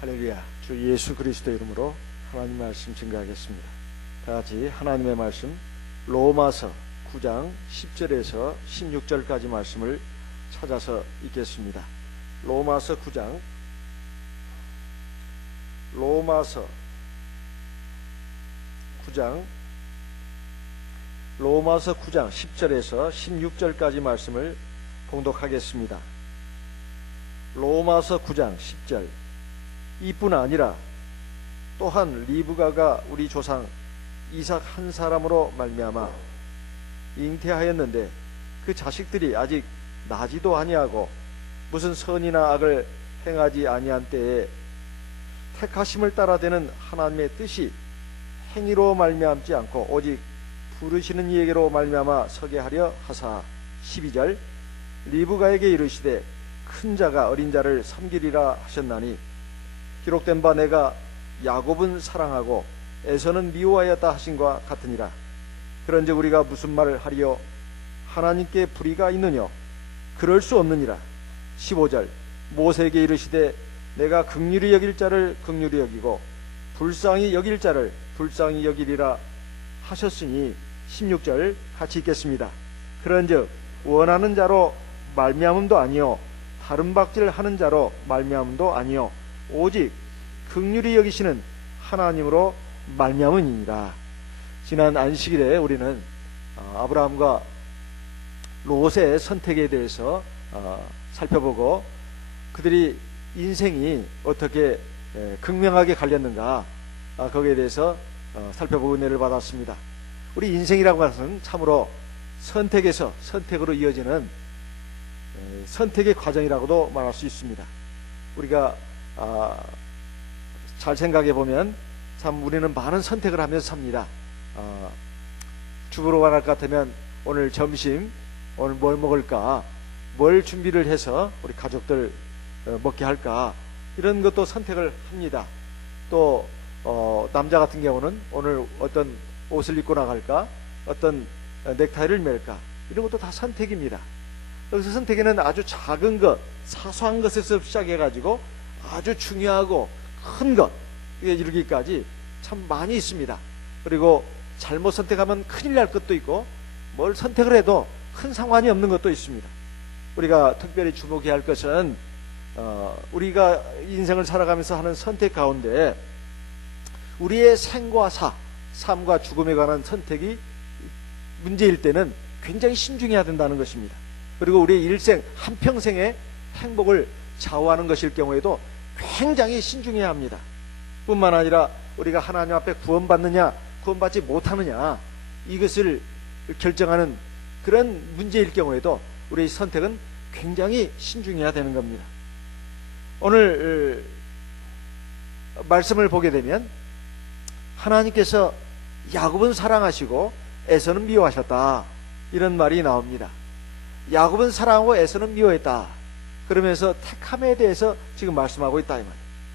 할렐루야. 주 예수 그리스도 이름으로 하나님 말씀 증거하겠습니다. 다 같이 하나님의 말씀 로마서 9장 10절에서 16절까지 말씀을 찾아서 읽겠습니다. 로마서 9장 10절에서 16절까지 말씀을 봉독하겠습니다. 로마서 9장 10절. 이뿐 아니라 또한 리브가가 우리 조상 이삭 한 사람으로 말미암아 잉태하였는데 그 자식들이 아직 나지도 아니하고 무슨 선이나 악을 행하지 아니한 때에 택하심을 따라되는 하나님의 뜻이 행위로 말미암지 않고 오직 부르시는 이에게로 말미암아 서게 하려 하사. 12절. 리브가에게 이르시되 큰 자가 어린 자를 섬기리라 하셨나니 기록된 바 내가 야곱은 사랑하고 에서는 미워하였다 하신과 같으니라. 그런즉 우리가 무슨 말을 하리요? 하나님께 불의가 있느뇨? 그럴 수 없느니라. 15절. 모세에게 이르시되 내가 긍휼히 여길 자를 긍휼히 여기고 불쌍히 여길 자를 불쌍히 여기리라 하셨으니. 16절 같이 읽겠습니다. 그런즉 원하는 자로 말미암음도 아니요 다른 박질하는 자로 말미암음도 아니요 오직 긍휼히 여기시는 하나님으로 말미암으니라. 지난 안식일에 우리는 아브라함과 롯의 선택에 대해서 살펴보고 그들이 인생이 어떻게 극명하게 갈렸는가 거기에 대해서 살펴보고 은혜를 받았습니다. 우리 인생이라고 하는 것은 참으로 선택에서 선택으로 이어지는 선택의 과정이라고도 말할 수 있습니다. 우리가 잘 생각해 보면 참 우리는 많은 선택을 하면서 삽니다. 주부로 말할 것 같으면 오늘 점심 오늘 뭘 먹을까, 뭘 준비를 해서 우리 가족들 먹게 할까, 이런 것도 선택을 합니다. 또 남자 같은 경우는 오늘 어떤 옷을 입고 나갈까, 어떤 넥타이를 맬까, 이런 것도 다 선택입니다. 여기서 선택에는 아주 작은 것, 사소한 것에서 시작해가지고 아주 중요하고 큰 것 이르기까지 참 많이 있습니다. 그리고 잘못 선택하면 큰일 날 것도 있고 뭘 선택을 해도 큰 상관이 없는 것도 있습니다. 우리가 특별히 주목해야 할 것은 우리가 인생을 살아가면서 하는 선택 가운데 우리의 생과 삶과 죽음에 관한 선택이 문제일 때는 굉장히 신중해야 된다는 것입니다. 그리고 우리의 일생 한평생의 행복을 좌우하는 것일 경우에도 굉장히 신중해야 합니다. 뿐만 아니라 우리가 하나님 앞에 구원받느냐 구원받지 못하느냐 이것을 결정하는 그런 문제일 경우에도 우리의 선택은 굉장히 신중해야 되는 겁니다. 오늘 말씀을 보게 되면 하나님께서 야곱은 사랑하시고 에서는 미워하셨다, 이런 말이 나옵니다. 야곱은 사랑하고 에서는 미워했다. 그러면서 택함에 대해서 지금 말씀하고 있다 이 말이에요.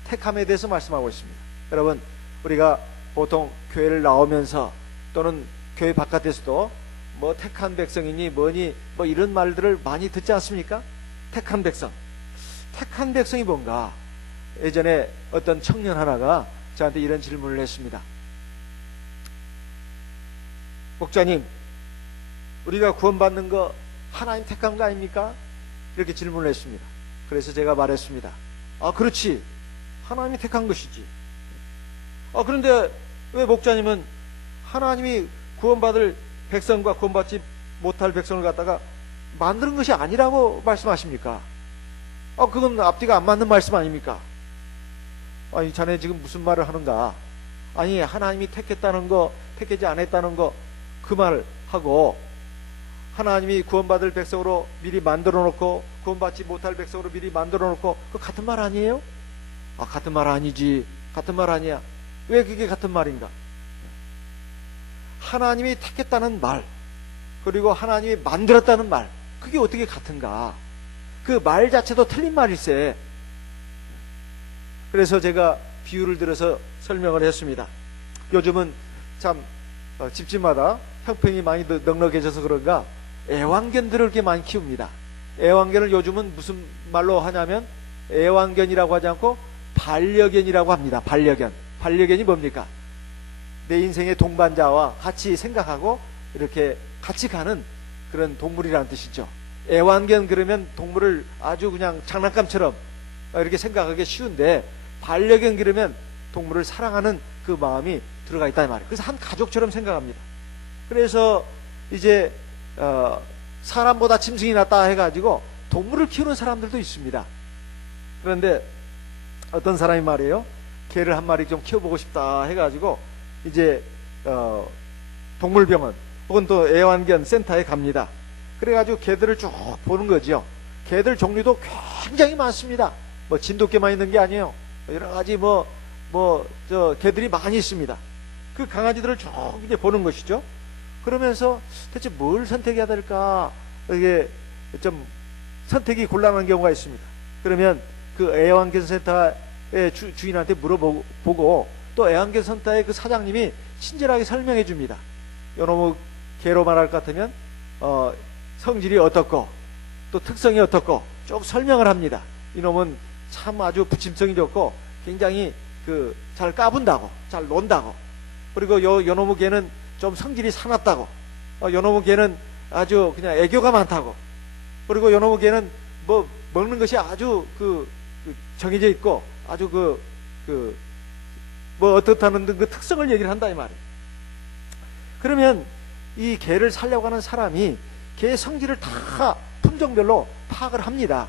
택함에 대해서 말씀하고 있습니다. 여러분, 우리가 보통 교회를 나오면서 또는 교회 바깥에서도 뭐 택한 백성이니 뭐니 뭐 이런 말들을 많이 듣지 않습니까? 택한 백성. 택한 백성이 뭔가? 예전에 어떤 청년 하나가 저한테 이런 질문을 했습니다. 목자님, 우리가 구원받는 거 하나님 택한 거 아닙니까? 이렇게 질문을 했습니다. 그래서 제가 말했습니다. 그렇지, 하나님이 택한 것이지. 그런데 왜 목자님은 하나님이 구원받을 백성과 구원받지 못할 백성을 갖다가 만드는 것이 아니라고 말씀하십니까? 그건 앞뒤가 안 맞는 말씀 아닙니까? 아니, 자네 지금 무슨 말을 하는가? 아니, 하나님이 택했다는 거, 택하지 않았다는 거, 그 말 하고 하나님이 구원받을 백성으로 미리 만들어 놓고 구원받지 못할 백성으로 미리 만들어 놓고 그 같은 말 아니에요? 같은 말 아니지. 같은 말 아니야. 왜 그게 같은 말인가? 하나님이 택했다는 말, 그리고 하나님이 만들었다는 말, 그게 어떻게 같은가? 그 말 자체도 틀린 말일세. 그래서 제가 비유를 들어서 설명을 했습니다. 요즘은 참 집집마다 형편이 많이 넉넉해져서 그런가 애완견들을 이렇게 많이 키웁니다. 애완견을 요즘은 무슨 말로 하냐면 애완견이라고 하지 않고 반려견이라고 합니다. 반려견. 반려견이 뭡니까? 내 인생의 동반자와 같이 생각하고 이렇게 같이 가는 그런 동물이라는 뜻이죠. 애완견 그러면 동물을 아주 그냥 장난감처럼 이렇게 생각하기 쉬운데, 반려견 그러면 동물을 사랑하는 그 마음이 들어가 있다 이 말이에요. 그래서 한 가족처럼 생각합니다. 그래서 이제 사람보다 짐승이 낫다 해가지고 동물을 키우는 사람들도 있습니다. 그런데 어떤 사람이 말이에요, 개를 한 마리 좀 키워보고 싶다 해가지고 이제 동물병원 혹은 또 애완견 센터에 갑니다. 그래가지고 개들을 쭉 보는 거죠. 개들 종류도 굉장히 많습니다. 뭐 진돗개만 있는 게 아니에요. 여러 가지 개들이 많이 있습니다. 그 강아지들을 쭉 이제 보는 것이죠. 그러면서 대체 뭘 선택해야 될까, 이게 좀 선택이 곤란한 경우가 있습니다. 그러면 그 애완견 센터의 주인한테 물어보고, 또 애완견 센터의 그 사장님이 친절하게 설명해 줍니다. 요놈의 개로 말할 것 같으면 성질이 어떻고 또 특성이 어떻고 쭉 설명을 합니다. 이놈은 참 아주 부침성이 좋고 굉장히 잘 까분다고, 잘 논다고, 그리고 요놈의 개는 좀 성질이 사납다고, 요놈의 개는 아주 그냥 애교가 많다고, 그리고 요놈의 개는 뭐 먹는 것이 아주 정해져 있고 아주 어떻다는 그 특성을 얘기를 한다 이 말이에요. 그러면 이 개를 살려고 하는 사람이 개의 성질을 다 품종별로 파악을 합니다.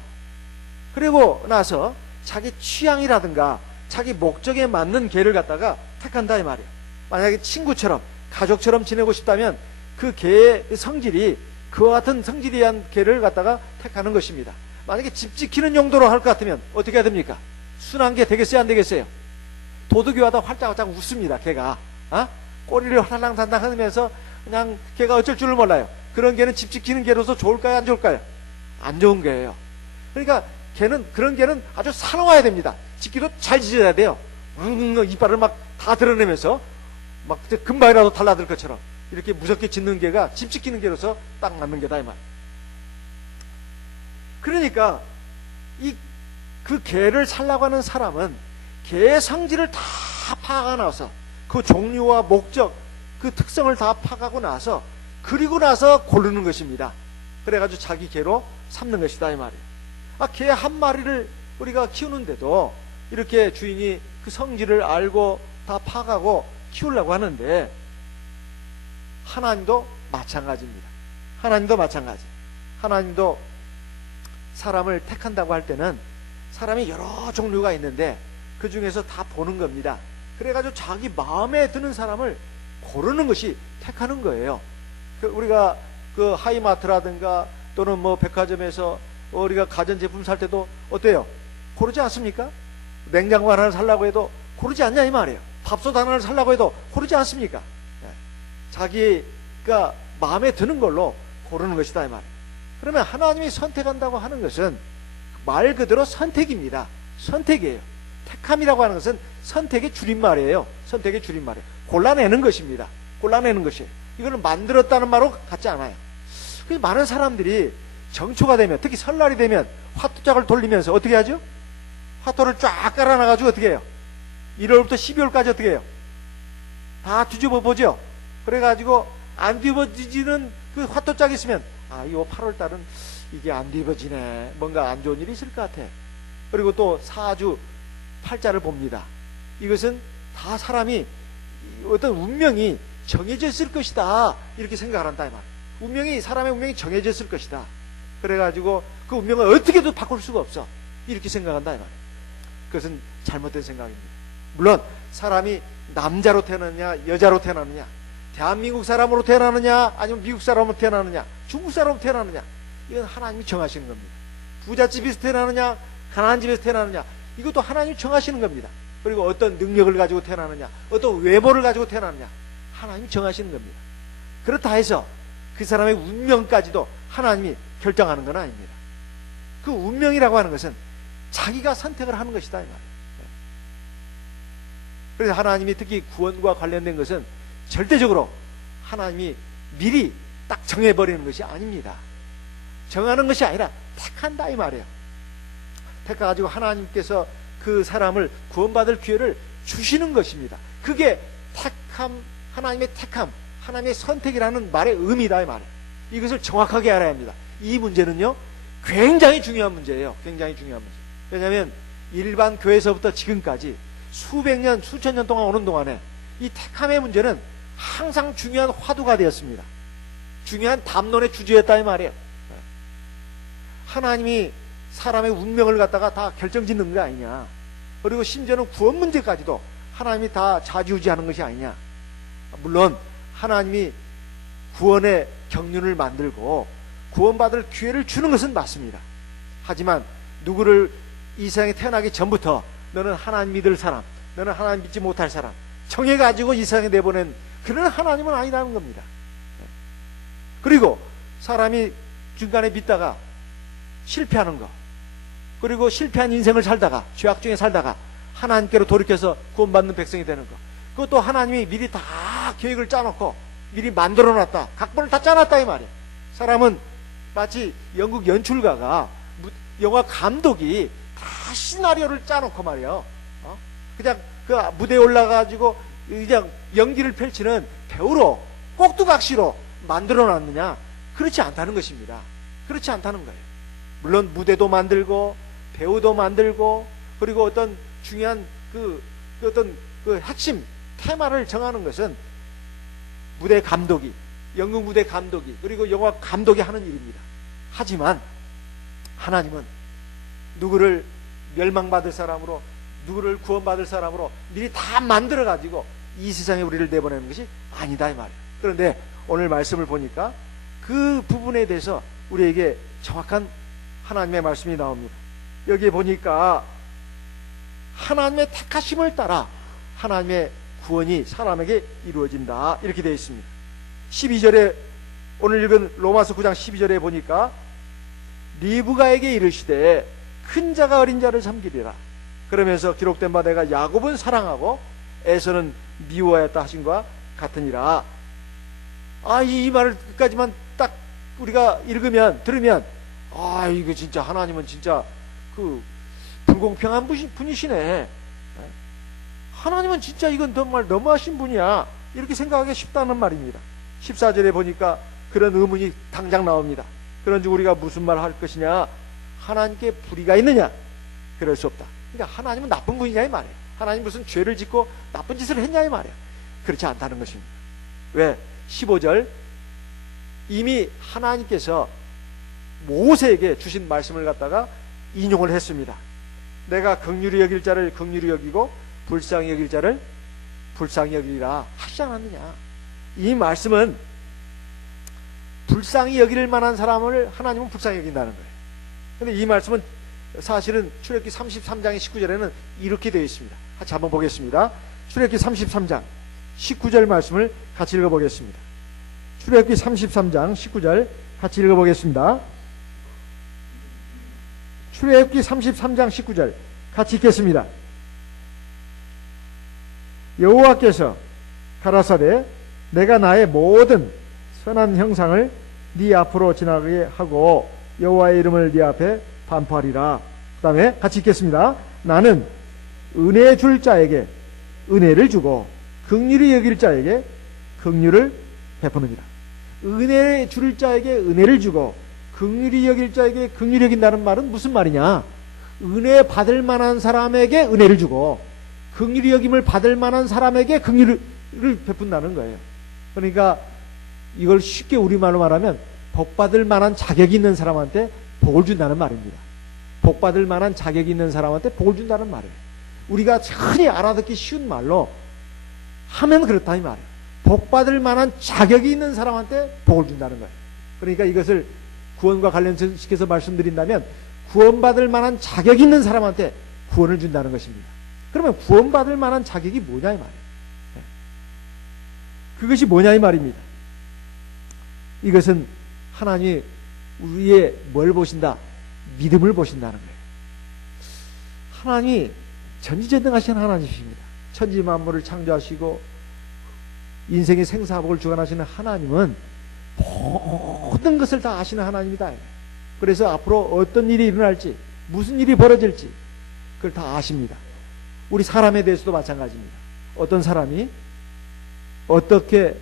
그리고 나서 자기 취향이라든가 자기 목적에 맞는 개를 갖다가 택한다 이 말이에요. 만약에 친구처럼 가족처럼 지내고 싶다면 그 개의 성질이 그와 같은 성질이한 개를 갖다가 택하는 것입니다. 만약에 집 지키는 용도로 할 것 같으면 어떻게 해야 됩니까? 순한 개 되겠어요, 안 되겠어요? 도둑이와도 활짝활짝 웃습니다. 개가 꼬리를 활랑살랑 하면서 그냥 개가 어쩔 줄을 몰라요. 그런 개는 집 지키는 개로서 좋을까요, 안 좋을까요? 안 좋은 거예요. 그러니까 그런 개는 아주 사나워야 됩니다. 짖기도 잘 짖어야 돼요. 이빨을 막 다 드러내면서 막 금방이라도 달라들 것처럼 이렇게 무섭게 짖는 개가 집 지키는 개로서 딱 맞는 개다 이 말. 그러니까 그 개를 살라고 하는 사람은 개의 성질을 다 파악하고 나서 그 종류와 목적, 그 특성을 다 파악하고 나서 그리고 나서 고르는 것입니다. 그래가지고 자기 개로 삼는 것이다 이 말이에요. 개 한 마리를 우리가 키우는데도 이렇게 주인이 그 성질을 알고 다 파악하고 키우려고 하는데, 하나님도 마찬가지입니다. 하나님도 마찬가지. 하나님도 사람을 택한다고 할 때는 사람이 여러 종류가 있는데 그 중에서 다 보는 겁니다. 그래가지고 자기 마음에 드는 사람을 고르는 것이 택하는 거예요. 우리가 그 하이마트라든가 또는 뭐 백화점에서 우리가 가전제품 살 때도 어때요? 고르지 않습니까? 냉장고 하나를 살라고 해도 고르지 않냐 이 말이에요. 밥솥 하나를 살라고 해도 고르지 않습니까? 자기가 마음에 드는 걸로 고르는 것이다 이 말이에요. 그러면 하나님이 선택한다고 하는 것은 말 그대로 선택입니다. 선택이에요. 택함이라고 하는 것은 선택의 줄임말이에요. 선택의 줄임말이에요. 골라내는 것입니다. 골라내는 것이에요. 이거는 만들었다는 말로 같지 않아요. 그래서 많은 사람들이 정초가 되면, 특히 설날이 되면 화투짝을 돌리면서 어떻게 하죠? 화투를 쫙 깔아놔가지고 어떻게 해요? 1월부터 12월까지 어떻게 해요? 다 뒤집어 보죠. 그래가지고 안 뒤집어지는 그 화투짝이 있으면 이 8월달은 이게 안 뒤집어지네, 뭔가 안 좋은 일이 있을 것 같아. 그리고 또 사주 팔자를 봅니다. 이것은 다 사람이 어떤 운명이 정해져 있을 것이다 이렇게 생각을 한다 이 말. 사람의 운명이 정해져 있을 것이다. 그래가지고 그 운명을 어떻게도 바꿀 수가 없어 이렇게 생각한다 이 말. 그것은 잘못된 생각입니다. 물론 사람이 남자로 태어나느냐 여자로 태어나느냐, 대한민국 사람으로 태어나느냐 아니면 미국 사람으로 태어나느냐, 중국 사람으로 태어나느냐, 이건 하나님이 정하시는 겁니다. 부잣집에서 태어나느냐 가난한 집에서 태어나느냐, 이것도 하나님이 정하시는 겁니다. 그리고 어떤 능력을 가지고 태어나느냐, 어떤 외모를 가지고 태어나느냐, 하나님이 정하시는 겁니다. 그렇다 해서 그 사람의 운명까지도 하나님이 결정하는 건 아닙니다. 그 운명이라고 하는 것은 자기가 선택을 하는 것이다 이 말이에요. 그래서 하나님이 특히 구원과 관련된 것은 절대적으로 하나님이 미리 딱 정해버리는 것이 아닙니다. 정하는 것이 아니라 택한다 이 말이에요. 택해가지고 하나님께서 그 사람을 구원받을 기회를 주시는 것입니다. 그게 택함, 하나님의 택함, 하나님의 선택이라는 말의 의미다 이 말이에요. 이것을 정확하게 알아야 합니다. 이 문제는요 굉장히 중요한 문제예요. 굉장히 중요한 문제. 왜냐하면 일반 교회에서부터 지금까지 수백 년, 수천 년 동안 오는 동안에 이 택함의 문제는 항상 중요한 화두가 되었습니다. 중요한 담론의 주제였다 이 말이에요. 하나님이 사람의 운명을 갖다가 다 결정짓는 거 아니냐. 그리고 심지어는 구원 문제까지도 하나님이 다 좌지우지하는 것이 아니냐. 물론 하나님이 구원의 경륜을 만들고 구원받을 기회를 주는 것은 맞습니다. 하지만 누구를 이 세상에 태어나기 전부터 너는 하나님 믿을 사람, 너는 하나님 믿지 못할 사람 정해가지고 이 세상에 내보낸 그런 하나님은 아니라는 겁니다. 그리고 사람이 중간에 믿다가 실패하는 거, 그리고 실패한 인생을 살다가 죄악 중에 살다가 하나님께로 돌이켜서 구원받는 백성이 되는 거, 그것도 하나님이 미리 다 계획을 짜놓고 미리 만들어놨다, 각본을 다 짜놨다 이 말이에요. 사람은 마치 영국 연출가가, 영화 감독이 다 시나리오를 짜놓고 말이에요. 그냥 그 무대에 올라가지고 그냥 연기를 펼치는 배우로 꼭두각시로 만들어놨느냐? 그렇지 않다는 것입니다. 그렇지 않다는 거예요. 물론 무대도 만들고 배우도 만들고 그리고 어떤 중요한 어떤 핵심 테마를 정하는 것은 무대 감독이, 연극 무대 감독이, 그리고 영화 감독이 하는 일입니다. 하지만 하나님은 누구를 멸망받을 사람으로, 누구를 구원받을 사람으로 미리 다 만들어가지고 이 세상에 우리를 내보내는 것이 아니다 이 말이에요. 그런데 오늘 말씀을 보니까 그 부분에 대해서 우리에게 정확한 하나님의 말씀이 나옵니다. 여기에 보니까 하나님의 택하심을 따라 하나님의 구원이 사람에게 이루어진다 이렇게 되어 있습니다. 12절에, 오늘 읽은 로마서 9장 12절에 보니까 리브가에게 이르시되 큰 자가 어린 자를 섬기리라. 그러면서 기록된 바 내가 야곱은 사랑하고 에서는 미워하였다 하신과 같으니라. 이 말을 끝까지만 딱 우리가 들으면 이거 진짜 하나님은 진짜 불공평한 분이시네. 하나님은 진짜 이건 정말 너무하신 분이야. 이렇게 생각하기 쉽다는 말입니다. 14절에 보니까 그런 의문이 당장 나옵니다. 그런즉 우리가 무슨 말 할 것이냐? 하나님께 불의가 있느냐? 그럴 수 없다. 그러니까 하나님은 나쁜 분이냐 이 말이에요. 하나님 무슨 죄를 짓고 나쁜 짓을 했냐 이 말이에요. 그렇지 않다는 것입니다. 왜? 15절 이미 하나님께서 모세에게 주신 말씀을 갖다가 인용을 했습니다. 내가 긍휼히 여길 자를 긍휼히 여기고 불쌍히 여길 자를 불쌍히 여기리라 하시지 않았느냐. 이 말씀은 불쌍히 여길 만한 사람을 하나님은 불쌍히 여긴다는 거예요. 그런데 이 말씀은 사실은 출애굽기 33장의 19절에는 이렇게 되어 있습니다. 같이 한번 보겠습니다. 출애굽기 33장 19절 말씀을 같이 읽어보겠습니다. 출애굽기 33장 19절 같이 읽어보겠습니다. 출애굽기 33장 19절 같이 읽겠습니다. 여호와께서 가라사대 내가 나의 모든 선한 형상을 네 앞으로 지나가게 하고 여호와의 이름을 네 앞에 반포하리라. 그 다음에 같이 읽겠습니다. 나는 은혜 줄 자에게 은혜를 주고 긍휼히 여길 자에게 긍휼을 베푸느니라. 은혜 줄 자에게 은혜를 주고 긍휼히 여길 자에게 긍휼히 여긴다는 말은 무슨 말이냐? 은혜 받을 만한 사람에게 은혜를 주고 긍휼히 여김을 받을 만한 사람에게 긍휼을 베푼다는 거예요. 그러니까 이걸 쉽게 우리말로 말하면 복 받을 만한 자격이 있는 사람한테 복을 준다는 말입니다. 복 받을 만한 자격이 있는 사람한테 복을 준다는 말이에요. 우리가 흔히 알아듣기 쉬운 말로 하면 그렇다 이 말이에요. 복 받을 만한 자격이 있는 사람한테 복을 준다는 거예요. 그러니까 이것을 구원과 관련시켜서 말씀드린다면 구원받을 만한 자격이 있는 사람한테 구원을 준다는 것입니다. 그러면 구원받을 만한 자격이 뭐냐 이 말이에요. 그것이 뭐냐 이 말입니다. 이것은 하나님이 우리의 뭘 보신다? 믿음을 보신다는 거예요. 하나님이 전지전능하신 하나님이십니다. 천지 만물을 창조하시고 인생의 생사복을 주관하시는 하나님은 모든 것을 다 아시는 하나님이다. 그래서 앞으로 어떤 일이 일어날지, 무슨 일이 벌어질지 그걸 다 아십니다. 우리 사람에 대해서도 마찬가지입니다. 어떤 사람이 어떻게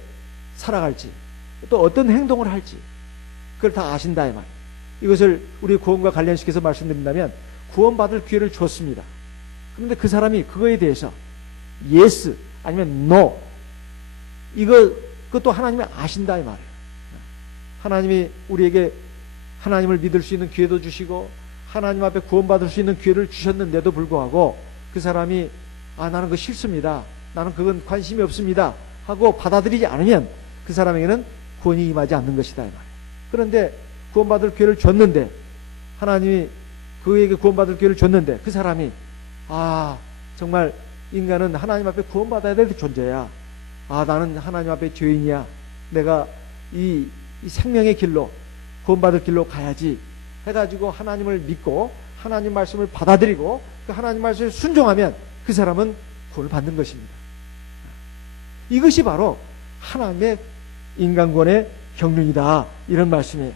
살아갈지, 또 어떤 행동을 할지 그걸 다 아신다 이 말이에요. 이것을 우리 구원과 관련시켜서 말씀드린다면, 구원받을 기회를 줬습니다. 그런데 그 사람이 그거에 대해서 yes 아니면 no, 그것도 하나님이 아신다 이 말이에요. 하나님이 우리에게 하나님을 믿을 수 있는 기회도 주시고 하나님 앞에 구원받을 수 있는 기회를 주셨는데도 불구하고 그 사람이 나는 그거 싫습니다, 나는 그건 관심이 없습니다 하고 받아들이지 않으면 그 사람에게는 구원이 임하지 않는 것이다 이 말이에요. 그런데 구원받을 기회를 줬는데, 하나님이 그에게 구원받을 기회를 줬는데 그 사람이 정말 인간은 하나님 앞에 구원받아야 될 존재야, 나는 하나님 앞에 죄인이야, 내가 이 생명의 길로, 구원받을 길로 가야지 해가지고 하나님을 믿고 하나님 말씀을 받아들이고 그 하나님 말씀에 순종하면 그 사람은 구원을 받는 것입니다. 이것이 바로 하나님의 인간권의 경륜이다, 이런 말씀이에요.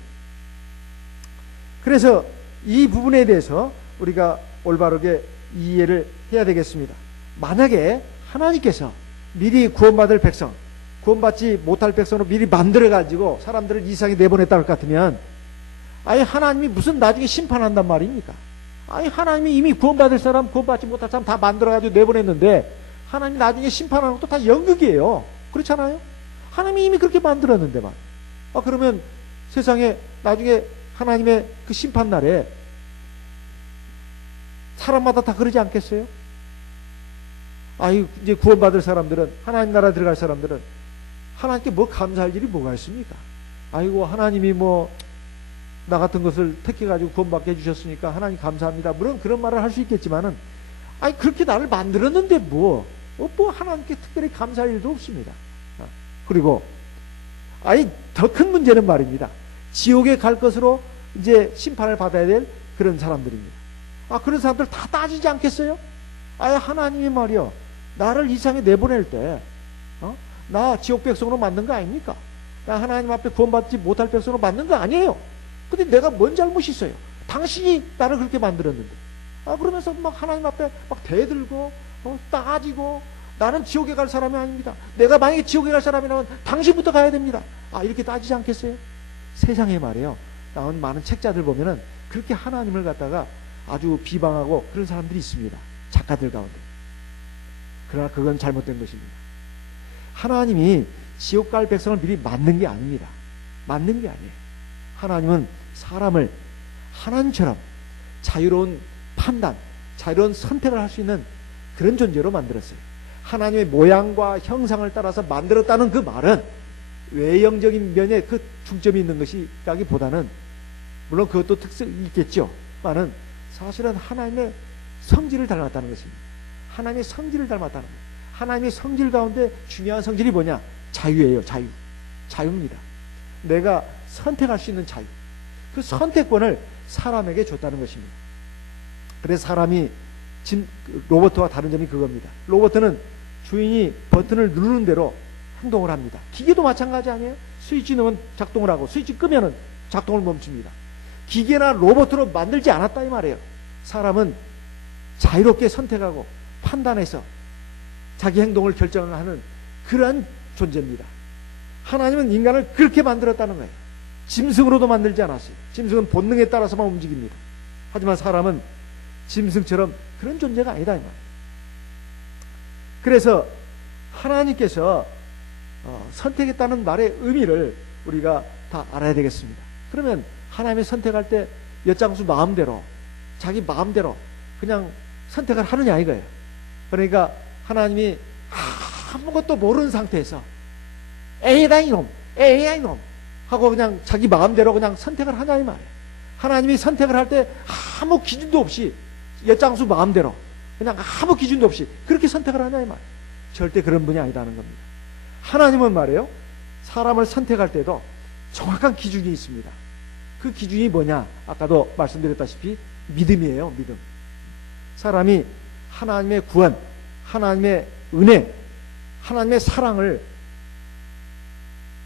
그래서 이 부분에 대해서 우리가 올바르게 이해를 해야 되겠습니다. 만약에 하나님께서 미리 구원받을 백성, 구원받지 못할 백성으로 미리 만들어가지고 사람들을 이 세상에 내보냈다 할 것 같으면, 하나님이 무슨 나중에 심판한단 말입니까? 하나님이 이미 구원받을 사람, 구원받지 못할 사람 다 만들어가지고 내보냈는데 하나님이 나중에 심판하는 것도 다 연극이에요. 그렇잖아요? 하나님이 이미 그렇게 만들었는데 그러면 세상에 나중에 하나님의 그 심판날에 사람마다 다 그러지 않겠어요? 이제 구원받을 사람들은, 하나님 나라 들어갈 사람들은 하나님께 뭐 감사할 일이 뭐가 있습니까? 하나님이 나 같은 것을 택해가지고 구원받게 해주셨으니까 하나님 감사합니다, 물론 그런 말을 할 수 있겠지만은 그렇게 나를 만들었는데 뭐 하나님께 특별히 감사할 일도 없습니다. 그리고 더 큰 문제는 말입니다. 지옥에 갈 것으로 이제 심판을 받아야 될 그런 사람들입니다. 그런 사람들 다 따지지 않겠어요? 하나님이 말이요, 나를 이 세상에 내보낼 때 나 지옥 백성으로 만든 거 아닙니까? 나 하나님 앞에 구원받지 못할 백성으로 만든 거 아니에요. 근데 내가 뭔 잘못이 있어요? 당신이 나를 그렇게 만들었는데. 그러면서 하나님 앞에 대들고 따지고, 나는 지옥에 갈 사람이 아닙니다, 내가 만약에 지옥에 갈 사람이라면 당신부터 가야 됩니다, 이렇게 따지지 않겠어요? 세상에 말이에요, 나온 많은 책자들 보면은 그렇게 하나님을 갖다가 아주 비방하고 그런 사람들이 있습니다, 작가들 가운데. 그러나 그건 잘못된 것입니다. 하나님이 지옥 갈 백성을 미리 만든 게 아닙니다. 만든 게 아니에요. 하나님은 사람을 하나님처럼 자유로운 판단, 자유로운 선택을 할 수 있는 그런 존재로 만들었어요. 하나님의 모양과 형상을 따라서 만들었다는 그 말은 외형적인 면에 그 중점이 있는 것이라기보다는, 물론 그것도 특색이 있겠죠, 많은 사실은 하나님의 성질을 닮았다는 것입니다. 하나님의 성질을 닮았다는 거예요. 하나님의 성질 가운데 중요한 성질이 뭐냐? 자유예요. 자유입니다. 내가 선택할 수 있는 자유, 그 선택권을 사람에게 줬다는 것입니다. 그래서 사람이 로봇과 다른 점이 그겁니다. 로봇은 주인이 버튼을 누르는 대로 행동을 합니다. 기계도 마찬가지 아니에요? 스위치 넣으면 작동을 하고 스위치 끄면은 작동을 멈춥니다. 기계나 로봇으로 만들지 않았다 이 말이에요. 사람은 자유롭게 선택하고 판단해서 자기 행동을 결정하는 그러한 존재입니다. 하나님은 인간을 그렇게 만들었다는 거예요. 짐승으로도 만들지 않았어요. 짐승은 본능에 따라서만 움직입니다. 하지만 사람은 짐승처럼 그런 존재가 아니다 이 말이에요. 그래서 하나님께서 선택했다는 말의 의미를 우리가 다 알아야 되겠습니다. 그러면 하나님이 선택할 때 엿장수 마음대로, 자기 마음대로 그냥 선택을 하느냐 이거예요. 그러니까 하나님이 아무것도 모르는 상태에서 에이다 이놈 하고 그냥 자기 마음대로 그냥 선택을 하냐 이 말이에요. 하나님이 선택을 할 때 아무 기준도 없이 엿장수 마음대로 그냥 아무 기준도 없이 그렇게 선택을 하냐 이 말이에요. 절대 그런 분이 아니라는 겁니다. 하나님은 말이에요, 사람을 선택할 때도 정확한 기준이 있습니다. 그 기준이 뭐냐? 아까도 말씀드렸다시피 믿음이에요. 믿음. 사람이 하나님의 구원, 하나님의 은혜, 하나님의 사랑을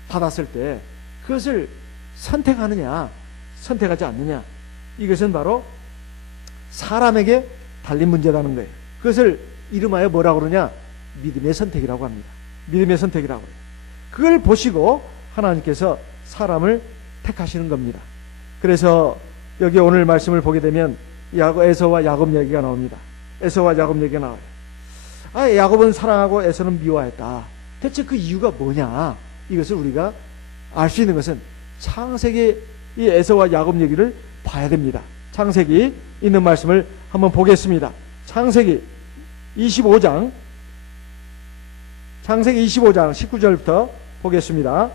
받았을 때 그것을 선택하느냐 선택하지 않느냐, 이것은 바로 사람에게 달린 문제라는 거예요. 그것을 이름하여 뭐라고 그러냐? 믿음의 선택이라고 합니다. 믿음의 선택이라고 해요. 그걸 보시고 하나님께서 사람을 택하시는 겁니다. 그래서 여기 오늘 말씀을 보게 되면 에서와 야곱 얘기가 나옵니다. 에서와 야곱 얘기가 나와요. 야곱은 사랑하고 에서는 미워했다. 대체 그 이유가 뭐냐? 이것을 우리가 알 수 있는 것은 창세기 이 에서와 야곱 얘기를 봐야 됩니다. 창세기 있는 말씀을 한번 보겠습니다. 창세기 25장 19절부터 보겠습니다.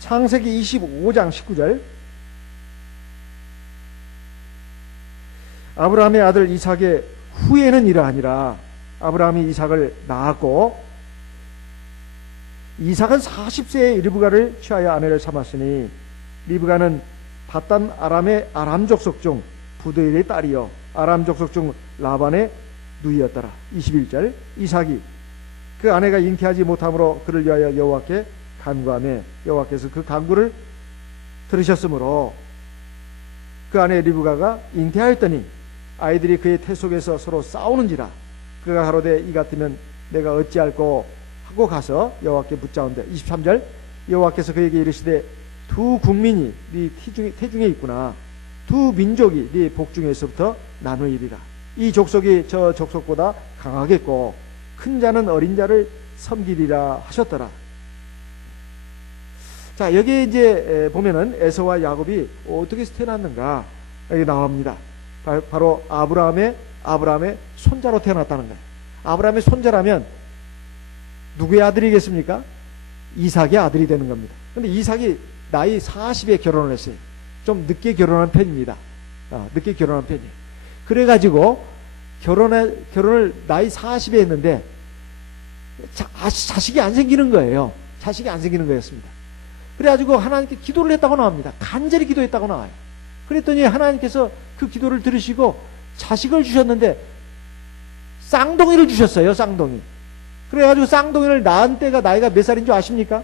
창세기 25장 19절. 아브라함의 아들 이삭의 후에는 이러하니라. 아브라함이 이삭을 낳았고 이삭은 40세에 리브가를 취하여 아내를 삼았으니 리브가는 바단 아람의 아람 족속 중 부두엘의 딸이요 아람 족속 중 라반의 누이였더라. 21절. 이삭이 그 아내가 잉태하지 못함으로 그를 위하여 여호와께 간구하매 여호와께서 그 간구를 들으셨으므로 그 아내 리브가가 잉태하였더니 아이들이 그의 태 속에서 서로 싸우는지라. 그가 가로되 이 같으면 내가 어찌할꼬 하고 가서 여호와께 묻자온대. 23절. 여호와께서 그에게 이르시되 두 국민이 네 태중에 있구나. 두 민족이 네 복중에서부터 나누이리라. 이 족속이 저 족속보다 강하겠고 큰 자는 어린 자를 섬기리라 하셨더라. 자, 여기 이제 보면은 에서와 야곱이 어떻게 태어났는가 여기 나옵니다. 바로 아브라함의 손자로 태어났다는 거예요. 아브라함의 손자라면 누구의 아들이겠습니까? 이삭의 아들이 되는 겁니다. 근데 이삭이 나이 40에 결혼을 했어요. 좀 늦게 결혼한 편입니다. 늦게 결혼한 편이에요. 그래가지고 결혼을 나이 40에 했는데 자식이 안 생기는 거예요. 자식이 안 생기는 거였습니다. 그래가지고 하나님께 기도를 했다고 나옵니다. 간절히 기도했다고 나와요. 그랬더니 하나님께서 그 기도를 들으시고 자식을 주셨는데 쌍둥이를 주셨어요. 쌍둥이. 그래가지고 쌍둥이를 낳은 때가 나이가 몇 살인 줄 아십니까?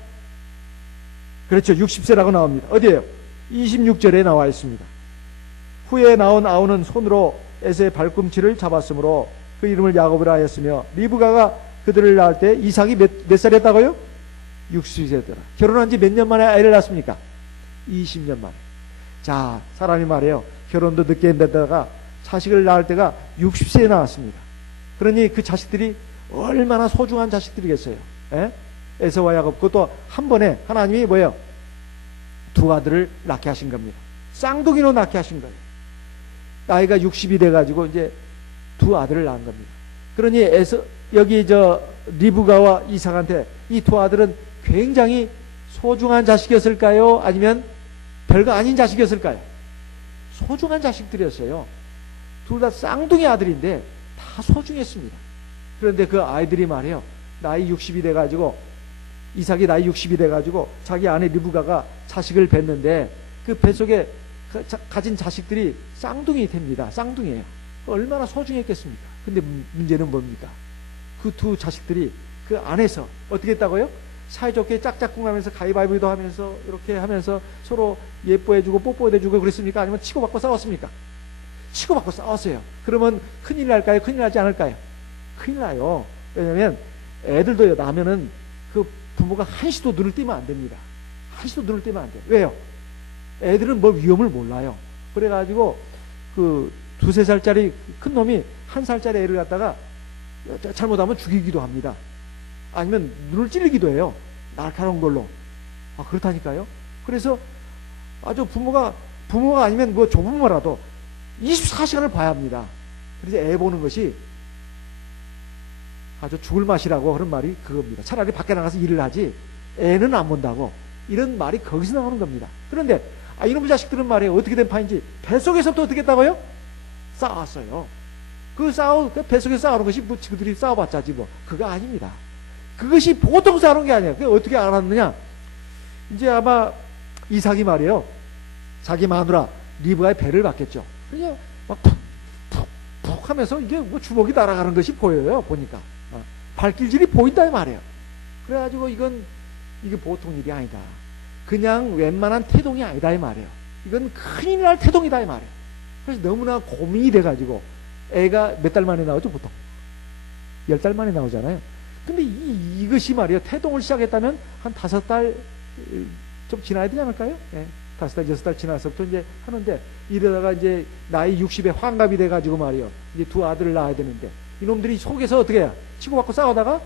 그렇죠. 60세라고 나옵니다. 어디에요? 26절에 나와 있습니다. 후에 나온 아우는 손으로 에서의 발꿈치를 잡았으므로 그 이름을 야곱이라 하였으며 리브가가 그들을 낳을 때 이삭이 몇 살이었다고요? 60세더라. 결혼한 지 몇 년 만에 아이를 낳습니까? 20년 만에. 자, 사람이 말해요. 결혼도 늦게 했다가 자식을 낳을 때가 60세에 나왔습니다. 그러니 그 자식들이 얼마나 소중한 자식들이겠어요. 에서와 야곱. 그것도 한 번에 하나님이 뭐예요? 두 아들을 낳게 하신 겁니다. 쌍둥이로 낳게 하신 거예요. 나이가 60이 돼가지고 이제 두 아들을 낳은 겁니다. 그러니 여기 리브가와 이삭한테 이 두 아들은 굉장히 소중한 자식이었을까요? 아니면 별거 아닌 자식이었을까요? 소중한 자식들이었어요. 둘 다 쌍둥이 아들인데 다 소중했습니다. 그런데 그 아이들이 말이에요. 나이 60이 돼가지고 이삭이 나이 60이 돼가지고 자기 아내 리브가가 자식을 뵀는데 그 뱃속에 가진 자식들이 쌍둥이 됩니다. 쌍둥이에요. 얼마나 소중했겠습니까? 근데 문제는 뭡니까? 그 두 자식들이 그 안에서 어떻게 했다고요? 사이좋게 짝짝꿍하면서 가위바위보도 하면서 이렇게 하면서 서로 예뻐해주고 뽀뽀해주고 그랬습니까? 아니면 치고받고 싸웠습니까? 치고받고 싸웠어요. 그러면 큰일 날까요? 큰일 나지 않을까요? 큰일 나요. 왜냐면 애들도요, 나면은 그 부모가 한시도 눈을 띄면 안 됩니다. 한시도 눈을 띄면 안 돼요. 왜요? 애들은 뭐 위험을 몰라요. 그래가지고 그 2-3살짜리 큰 놈이 1살짜리 애를 갖다가 잘못하면 죽이기도 합니다. 아니면 눈을 찔리기도 해요. 날카로운 걸로. 그렇다니까요. 그래서 아주 부모가 아니면 뭐 조부모라도 24시간을 봐야 합니다. 그래서 애 보는 것이 아주 죽을 맛이라고 하는 말이 그겁니다. 차라리 밖에 나가서 일을 하지 애는 안 본다고. 이런 말이 거기서 나오는 겁니다. 그런데 이놈의 자식들은 말이에요. 어떻게 된 판인지 뱃속에서부터 어떻게 했다고요? 싸웠어요. 그 뱃속에서 싸우는 것이 뭐 친구들이 싸워봤자지 뭐. 그거 아닙니다. 그것이 보통 싸우는 게 아니에요. 그게 어떻게 알았느냐? 이제 아마 이삭이 말이에요. 자기 마누라 리브가의 배를 봤겠죠. 그냥 막 푹 하면서 이게 뭐 주먹이 날아가는 것이 보여요. 보니까 발길질이 보인다 이 말이에요. 그래가지고 이게 보통 일이 아니다. 그냥 웬만한 태동이 아니다 이 말이에요. 이건 큰일 날 태동이다 이 말이에요. 그래서 너무나 고민이 돼가지고 애가 몇 달 만에 나오죠, 보통 10달 만에 나오잖아요. 근데 이것이 말이에요, 태동을 시작했다면 한 5달 좀 지나야 되지 않을까요? 예. 5달, 6달 지나서부터 이제 하는데, 이러다가 이제 나이 60에 환갑이 돼가지고 말이에요, 이제 2 아들을 낳아야 되는데, 이놈들이 속에서 어떻게 해야 치고받고 싸우다가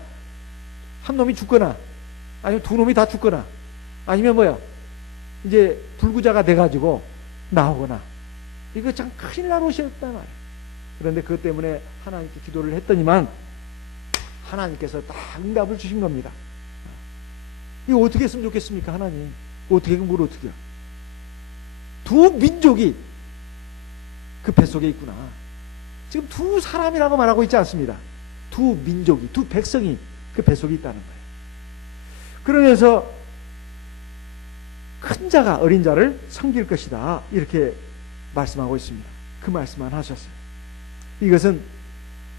한 놈이 죽거나 아니면 2 놈이 다 죽거나 아니면 뭐야 이제 불구자가 돼가지고 나오거나, 이거 참 큰일 날 옷이었단 말이에요. 그런데 그것 때문에 하나님께 기도를 했더니만 하나님께서 딱 응답을 주신 겁니다. 이거 어떻게 했으면 좋겠습니까? 하나님 어떻게, 뭘 어떻게 해요? 2 민족이 그 뱃속에 있구나. 지금 2 사람이라고 말하고 있지 않습니다. 2 민족이, 2 백성이 그 뱃속에 있다는 거예요. 그러면서 큰 자가 어린 자를 섬길 것이다, 이렇게 말씀하고 있습니다. 그 말씀만 하셨어요. 이것은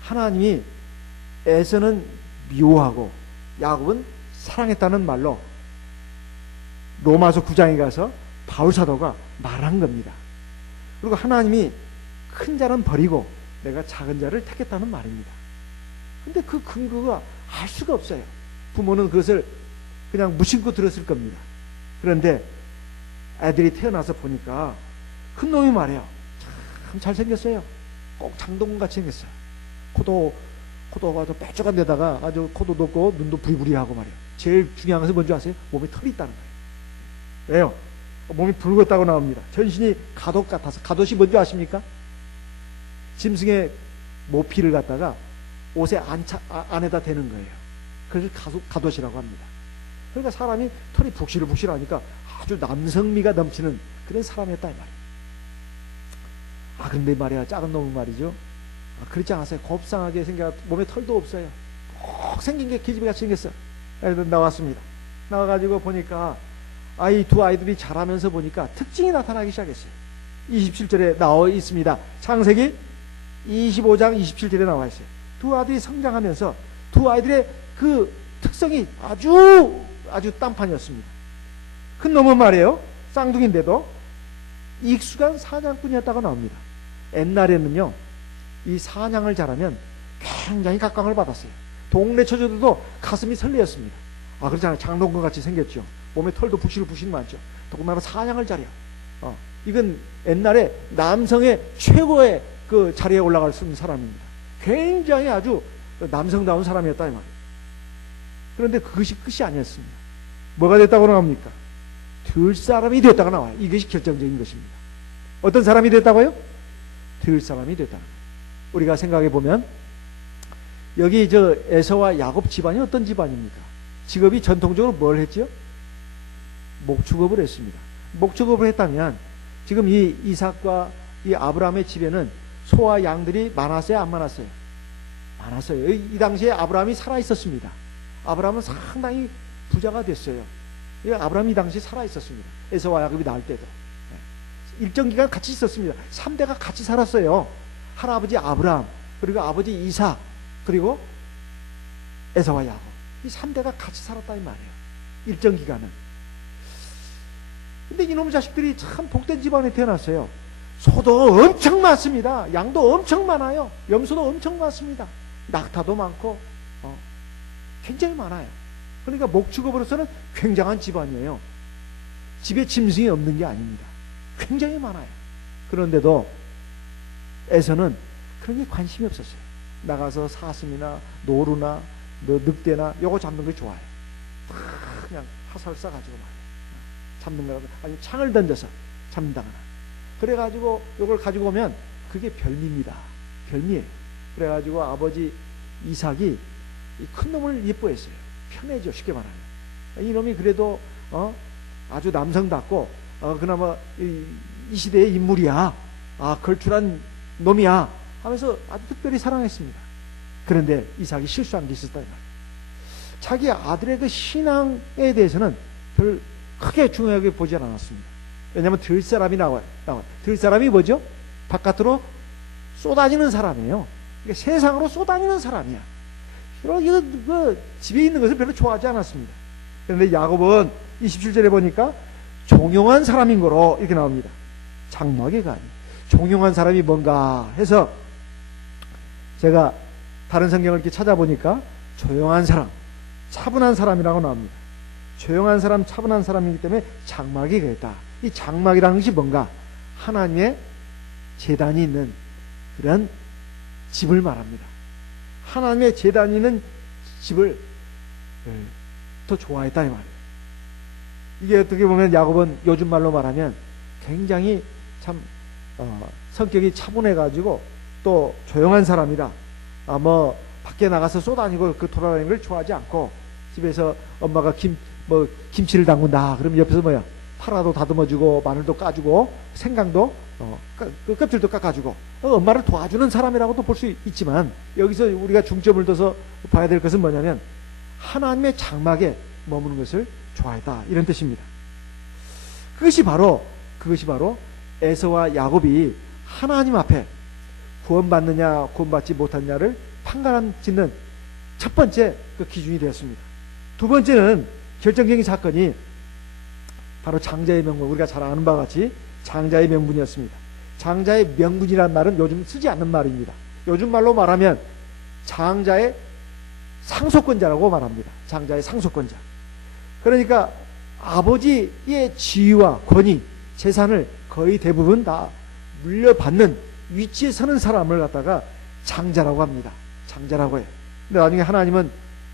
하나님이 에서는 미워하고 야곱은 사랑했다는 말로 로마서 9장에 가서 바울 사도가 말한 겁니다. 그리고 하나님이 큰 자는 버리고 내가 작은 자를 택했다는 말입니다. 근데 그 근거가 알 수가 없어요. 부모는 그것을 그냥 무심코 들었을 겁니다. 그런데 애들이 태어나서 보니까 큰 놈이 말해요, 참 잘생겼어요. 꼭 장동건같이 생겼어요. 코도 아주 뾰족한 데다가 아주 코도 높고 눈도 부리부리하고 말이에요. 제일 중요한 것은 뭔지 아세요? 몸에 털이 있다는 거예요. 왜요? 몸이 붉었다고 나옵니다. 전신이 가옷 같아서. 가옷이 뭔지 아십니까? 짐승의 모피를 갖다가 옷에 안에다 대는 거예요. 그래서 가옷이라고 합니다. 그러니까 사람이 털이 북실북실하니까 아주 남성미가 넘치는 그런 사람이었다 이 말이에요. 그런데 말이야, 작은 놈은 말이죠, 그렇지 않았어요. 곱상하게 생겨, 몸에 털도 없어요. 꼭 생긴 게 기집애같이 생겼어요. 애들 나왔습니다. 나와가지고 보니까 2 아이들이 자라면서 보니까 특징이 나타나기 시작했어요. 27절에 나와 있습니다. 창세기 25장 27절에 나와 있어요. 2 아들이 성장하면서 2 아이들의 그 특성이 아주 딴판이었습니다. 큰 놈은 말이에요, 쌍둥이인데도 익숙한 사냥꾼이었다고 나옵니다. 옛날에는요, 이 사냥을 잘하면 굉장히 각광을 받았어요. 동네 처자들도 가슴이 설레었습니다. 그렇잖아요. 장동건 같이 생겼죠. 몸에 털도 부실부실 많죠. 더군다나 사냥을 잘해요. 이건 옛날에 남성의 최고의 그 자리에 올라갈 수 있는 사람입니다. 굉장히 아주 남성다운 사람이었다 이 말이에요. 그런데 그것이 끝이 아니었습니다. 뭐가 됐다고 나옵니까? 들사람이 됐다고 나와요. 이것이 결정적인 것입니다. 어떤 사람이 됐다고요? 들사람이 됐다는 거예요. 우리가 생각해 보면 여기 저 에서와 야곱 집안이 어떤 집안입니까? 직업이 전통적으로 뭘 했죠? 목축업을 했습니다. 목축업을 했다면 지금 이 이삭과 이 아브라함의 집에는 소와 양들이 많았어요, 안 많았어요? 많았어요. 이 당시에 아브라함이 살아 있었습니다. 아브라함은 상당히 부자가 됐어요. 아브라함이 이 당시에 살아 있었습니다. 에서와 야곱이 낳을 때도 일정 기간 같이 있었습니다. 3대가 같이 살았어요. 할아버지 아브라함, 그리고 아버지 이삭, 그리고 에서와 야곱, 이 3대가 같이 살았다 이 말이에요. 일정 기간은. 근데 이놈 자식들이 참 복된 집안에 태어났어요. 소도 엄청 많습니다. 양도 엄청 많아요. 염소도 엄청 많습니다. 낙타도 많고 굉장히 많아요. 그러니까 목축업으로서는 굉장한 집안이에요. 집에 짐승이 없는 게 아닙니다. 굉장히 많아요. 그런데도 에서는 그런 게 관심이 없었어요. 나가서 사슴이나 노루나 늑대나 요거 잡는 거 좋아해요. 그냥 화살 쏴가지고 말이에요. 잡는 거라도 아니면 창을 던져서 잡는다거나. 그래가지고 요걸 가지고 오면 그게 별미입니다. 별미예요. 그래가지고 아버지 이삭이 이 큰 놈을 예뻐했어요. 편해져, 쉽게 말하면. 이놈이 그래도 아주 남성답고 그나마 이 시대의 인물이야, 걸출한 놈이야 하면서 아주 특별히 사랑했습니다. 그런데 이삭이 실수한 게 있었다 이 말이에요. 자기 아들의 그 신앙에 대해서는 별 크게 중요하게 보지 않았습니다. 왜냐하면 들사람이 나와요. 들사람이 뭐죠? 바깥으로 쏟아지는 사람이에요. 그러니까 세상으로 쏟아지는 사람이야. 이거 집에 있는 것을 별로 좋아하지 않았습니다. 그런데 야곱은 27절에 보니까 종용한 사람인 거로 이렇게 나옵니다. 장막에 가니 종용한 사람이 뭔가 해서 제가 다른 성경을 이렇게 찾아보니까 조용한 사람, 차분한 사람이라고 나옵니다. 조용한 사람, 차분한 사람이기 때문에 장막이 그랬다. 이 장막이라는 것이 뭔가? 하나님의 제단이 있는 그런 집을 말합니다. 하나님의 제단이 있는 집을 더 좋아했다 이 말이에요. 이게 어떻게 보면 야곱은 요즘 말로 말하면 굉장히 참 성격이 차분해가지고 또 조용한 사람이라 뭐 밖에 나가서 쏘다니고 그 돌아다니는 걸 좋아하지 않고 집에서 엄마가 김치를 담근다 그러면 옆에서 뭐야 파라도 다듬어주고 마늘도 까주고 생강도 그 껍질도 깎아주고 엄마를 도와주는 사람이라고도 볼 수 있지만 여기서 우리가 중점을 둬서 봐야 될 것은 뭐냐면 하나님의 장막에 머무는 것을 좋아했다 이런 뜻입니다. 그것이 바로 에서와 야곱이 하나님 앞에 구원받느냐 구원받지 못하느냐를 판가름 짓는 첫 번째 그 기준이 되었습니다. 두 번째는 결정적인 사건이 바로 장자의 명분, 우리가 잘 아는 바와 같이 장자의 명분이었습니다. 장자의 명분이란 말은 요즘 쓰지 않는 말입니다. 요즘 말로 말하면 장자의 상속권자라고 말합니다. 장자의 상속권자. 그러니까 아버지의 지위와 권위, 재산을 거의 대부분 다 물려받는 위치에 서는 사람을 갖다가 장자라고 합니다. 장자라고 해요. 근데 나중에 하나님은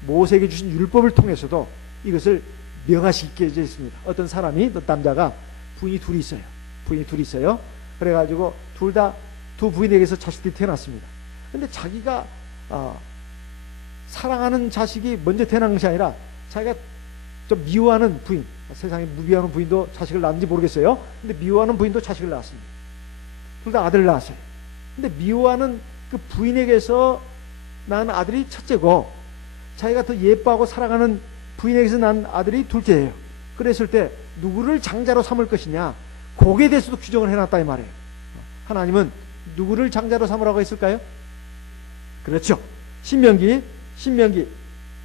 모세에게 주신 율법을 통해서도 이것을 명하시게 되어 있습니다. 어떤 사람이, 어떤 남자가 부인이 둘이 있어요. 그래가지고 두 부인에게서 자식들이 태어났습니다. 근데 자기가 사랑하는 자식이 먼저 태어난 것이 아니라 자기가 좀 미워하는 부인, 세상에 미워하는 부인도 자식을 낳았는지 모르겠어요. 근데 미워하는 부인도 자식을 낳았습니다. 둘 다 아들을 낳았어요. 근데 미워하는 그 부인에게서 낳은 아들이 첫째고 자기가 더 예뻐하고 사랑하는 부인에게서 낳은 아들이 둘째예요. 그랬을 때 누구를 장자로 삼을 것이냐, 거기에 대해서도 규정을 해놨다 이 말이에요. 하나님은 누구를 장자로 삼으라고 했을까요? 그렇죠. 신명기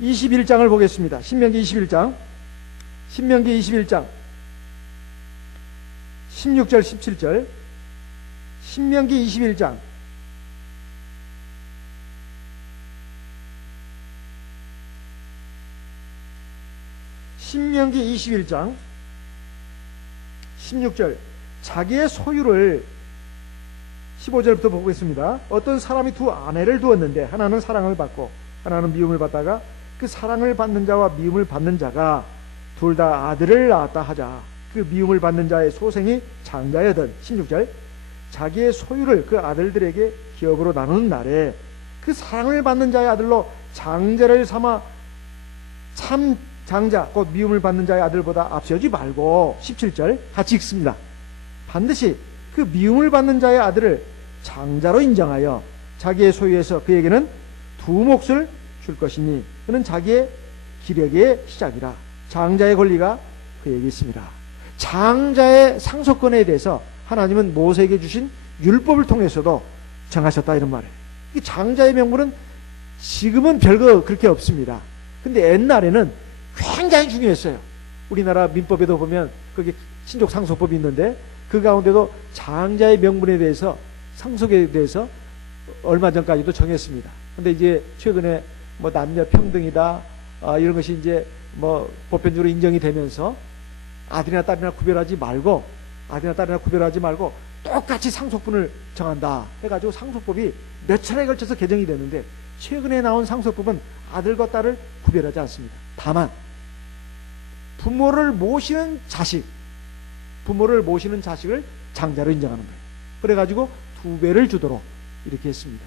21장을 보겠습니다. 신명기 21장 16절 17절 신명기 21장 신명기 21장 16절 자기의 소유를 15절부터 보겠습니다. 어떤 사람이 두 아내를 두었는데 하나는 사랑을 받고 하나는 미움을 받다가 그 사랑을 받는 자와 미움을 받는 자가 둘 다 아들을 낳았다 하자. 그 미움을 받는 자의 소생이 장자여든 16절 자기의 소유를 그 아들들에게 기업으로 나누는 날에 그 사랑을 받는 자의 아들로 장자를 삼아 참 장자 곧 미움을 받는 자의 아들보다 앞세우지 말고 17절 같이 읽습니다. 반드시 그 미움을 받는 자의 아들을 장자로 인정하여 자기의 소유에서 그에게는 두 몫을 줄 것이니 그는 자기의 기력의 시작이라. 장자의 권리가 그에게 있습니다. 장자의 상속권에 대해서 하나님은 모세에게 주신 율법을 통해서도 정하셨다 이런 말이에요. 이 장자의 명분은 지금은 별거 그렇게 없습니다. 근데 옛날에는 굉장히 중요했어요. 우리나라 민법에도 보면 거기 친족 상속법이 있는데 그 가운데도 장자의 명분에 대해서 상속에 대해서 얼마 전까지도 정했습니다. 근데 이제 최근에 뭐 남녀 평등이다 이런 것이 이제 뭐 보편적으로 인정이 되면서 아들이나 딸이나 구별하지 말고 똑같이 상속분을 정한다 해가지고 상속법이 몇 차례에 걸쳐서 개정이 됐는데 최근에 나온 상속법은 아들과 딸을 구별하지 않습니다. 다만 부모를 모시는 자식을 장자로 인정하는 거예요. 그래가지고 2배를 주도록 이렇게 했습니다.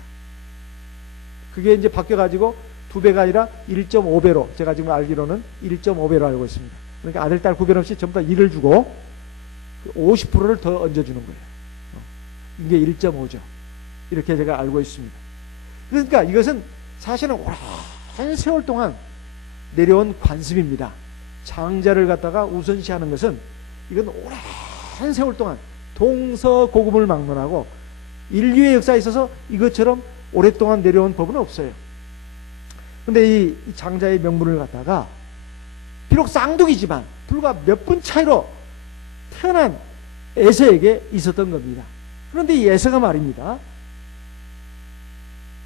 그게 이제 바뀌어가지고 2배가 아니라 1.5배로 제가 지금 알기로는 1.5배로 알고 있습니다. 그러니까 아들, 딸 구별 없이 전부 다 1을 주고 50%를 더 얹어주는 거예요. 이게 1.5죠. 이렇게 제가 알고 있습니다. 그러니까 이것은 사실은 오랜 세월 동안 내려온 관습입니다. 장자를 갖다가 우선시하는 것은 이건 오랜 세월 동안 동서고금을 막론하고 인류의 역사에 있어서 이것처럼 오랫동안 내려온 법은 없어요. 근데 이 장자의 명분을 갖다가 비록 쌍둥이지만 불과 몇 분 차이로 태어난 에서에게 있었던 겁니다. 그런데 이 에서가 말입니다.